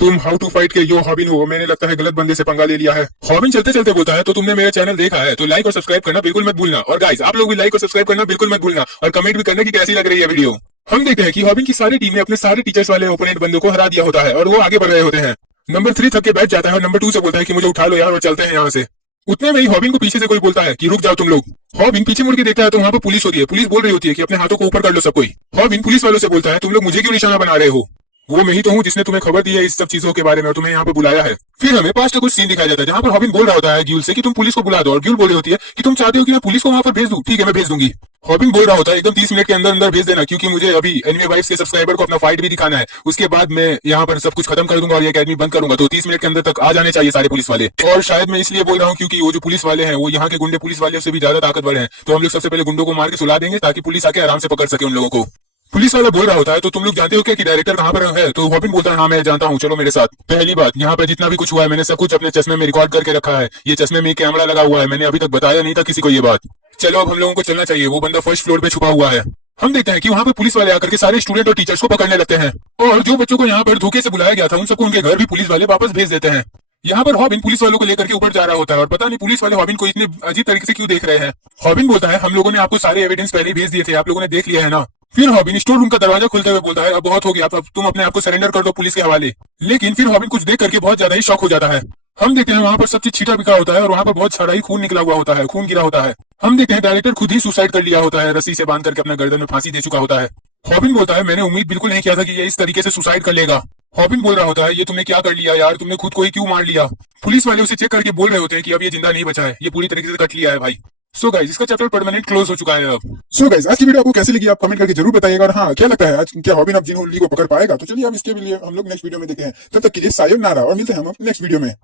तुम हाउ टू फाइट के यो हॉबिन हो, मैंने लगता है गलत बंदे से पंगा ले लिया है। हॉबिन चलते चलते बोलता है तो तुमने मेरा चैनल देखा है तो लाइक और सब्सक्राइब करना बिल्कुल मत भूलना, और गाइस आप लोग भी लाइक और सब्सक्राइब करना बिल्कुल मत भूलना और कमेंट भी करना कि कैसी लग रही है वीडियो। हम देखते हैं कि हॉबिन की सारी टीम ने अपने सारे टीचर्स वाले ओपोनेंट बंदों को हरा दिया होता है और वो आगे बढ़ रहे होते हैं। नंबर 3 थक के बैठ जाता है और नंबर 2 से बोलता है कि मुझे उठा लो यार और चलते हैं यहाँ से। उतने में ही हॉबिन को पीछे से कोई बोलता है कि रुक जाओ तुम लोग। हॉबिन पीछे मुड़ के देखता है तो वहाँ पर पुलिस होती है। पुलिस बोल रही होती है कि अपने हाथों को ऊपर कर लो सब कोई। हॉबिन पुलिस वालों से बोलता है तुम लोग मुझे क्यों निशाना बना रहे हो। वो मैं ही तो हूँ जिसने तुम्हें खबर दी है इस सब चीजों के बारे में और तुम्हें यहाँ पे बुलाया है। फिर हमें पास्ट का कुछ सीन दिखाया जाता है जहाँ पर हॉबिन बोल रहा होता है ग्यूल से कि तुम पुलिस को बुला दो, और ग्यूल बोल रही होती है कि तुम चाहते हो कि मैं पुलिस को वहां पर भेज दूं, ठीक है मैं भेज दूंगी। हॉबिन बोल रहा होता है एकदम 30 मिनट के अंदर अंदर भेज देना, क्योंकि मुझे अभी एनिमे वाइब्स के सब्सक्राइबर को अपना फाइट भी दिखाना है। उसके बाद मैं यहाँ पर सब कुछ खत्म कर दूंगा और ये अकेडमी बंद करूंगा, तो 30 मिनट के अंदर तक आ जाने चाहिए सारे पुलिस वाले। और शायद मैं इसलिए बोल रहा हूँ क्योंकि वो जो पुलिस वाले हैं वो यहाँ के गुंडे पुलिस वाले से भी ज्यादा ताकतवर हैं, तो हम लोग सबसे पहले गुंडों को मार के सुला देंगे ताकि पुलिस आके आराम से पकड़ सके उन लोगों को। पुलिस वाला बोल रहा होता है तो तुम लोग जानते हो क्या कि डायरेक्टर कहाँ पर है? तो हॉबिन बोलता है हाँ मैं जानता हूँ, चलो मेरे साथ। पहली बात, यहाँ पर जितना भी कुछ हुआ है मैंने सब कुछ अपने चश्मे में रिकॉर्ड करके रखा है। ये चश्मे में कैमरा लगा हुआ है, मैंने अभी तक बताया नहीं था किसी को ये बात। चलो अब हम लोगों को चलना चाहिए, वो बंदा फर्स्ट फ्लोर पे छुपा हुआ है। हम देखते हैं कि वहाँ पर पुलिस वाले आकर के सारे स्टूडेंट और टीचर्स को पकड़ने लगते हैं, और जो बच्चों को यहाँ पर धोखे से बुलाया गया था उन सबको उनके घर भी पुलिस वाले वापस भेज देते हैं। यहाँ पर हॉबिन पुलिस वालों को लेकर के ऊपर जा रहा होता है और पता नहीं पुलिस वाले हॉबिन को इतने अजीब तरीके से क्यों देख रहे हैं। हॉबिन बोलता है हम लोगों ने आपको सारे एविडेंस पहले ही भेज दिए थे, आप लोगों ने देख लिया है ना। फिर हॉबिन स्टोर रूम का दरवाजा खोलते हुए बोलता है अब बहुत हो गया, अब तुम अपने आप को सरेंडर कर दो पुलिस के हवाले। लेकिन फिर हॉबिन कुछ देख करके बहुत ज्यादा ही शॉक हो जाता है। हम देखते हैं वहाँ पर सब चीज छीटा बिखरा होता है और वहाँ पर बहुत सारा ही खून निकला हुआ होता है, खून गिरा होता है। हम देखते हैं डायरेक्टर खुद ही सुसाइड कर लिया होता है, रस्सी से बांध करके अपना गर्दन में फांसी दे चुका होता है। हॉबिन बोलता है मैंने उम्मीद बिल्कुल नहीं किया था कि ये इस तरीके से सुसाइड कर लेगा। हॉबिन बोल रहा होता है ये तुमने क्या कर लिया यार, तुमने खुद को ही क्यों मार लिया। पुलिस वाले उसे चेक करके बोल रहे होते हैं कि अब ये जिंदा नहीं बचा है, ये पूरी तरीके से कट लिया है भाई। सो गाइस इसका चैप्टर परमानेंट क्लोज हो चुका है अब। सो गाइस आज की वीडियो आपको कैसी लगी आप कमेंट करके जरूर बताइएगा, और हाँ क्या लगता है आज क्या हॉबिन अब जिनहोली को पकड़ पाएगा? तो चलिए अब इसके लिए हम लोग नेक्स्ट वीडियो में देखते हैं, तब तक के लिए सायोनारा और मिलते हैं हम नेक्स्ट वीडियो में।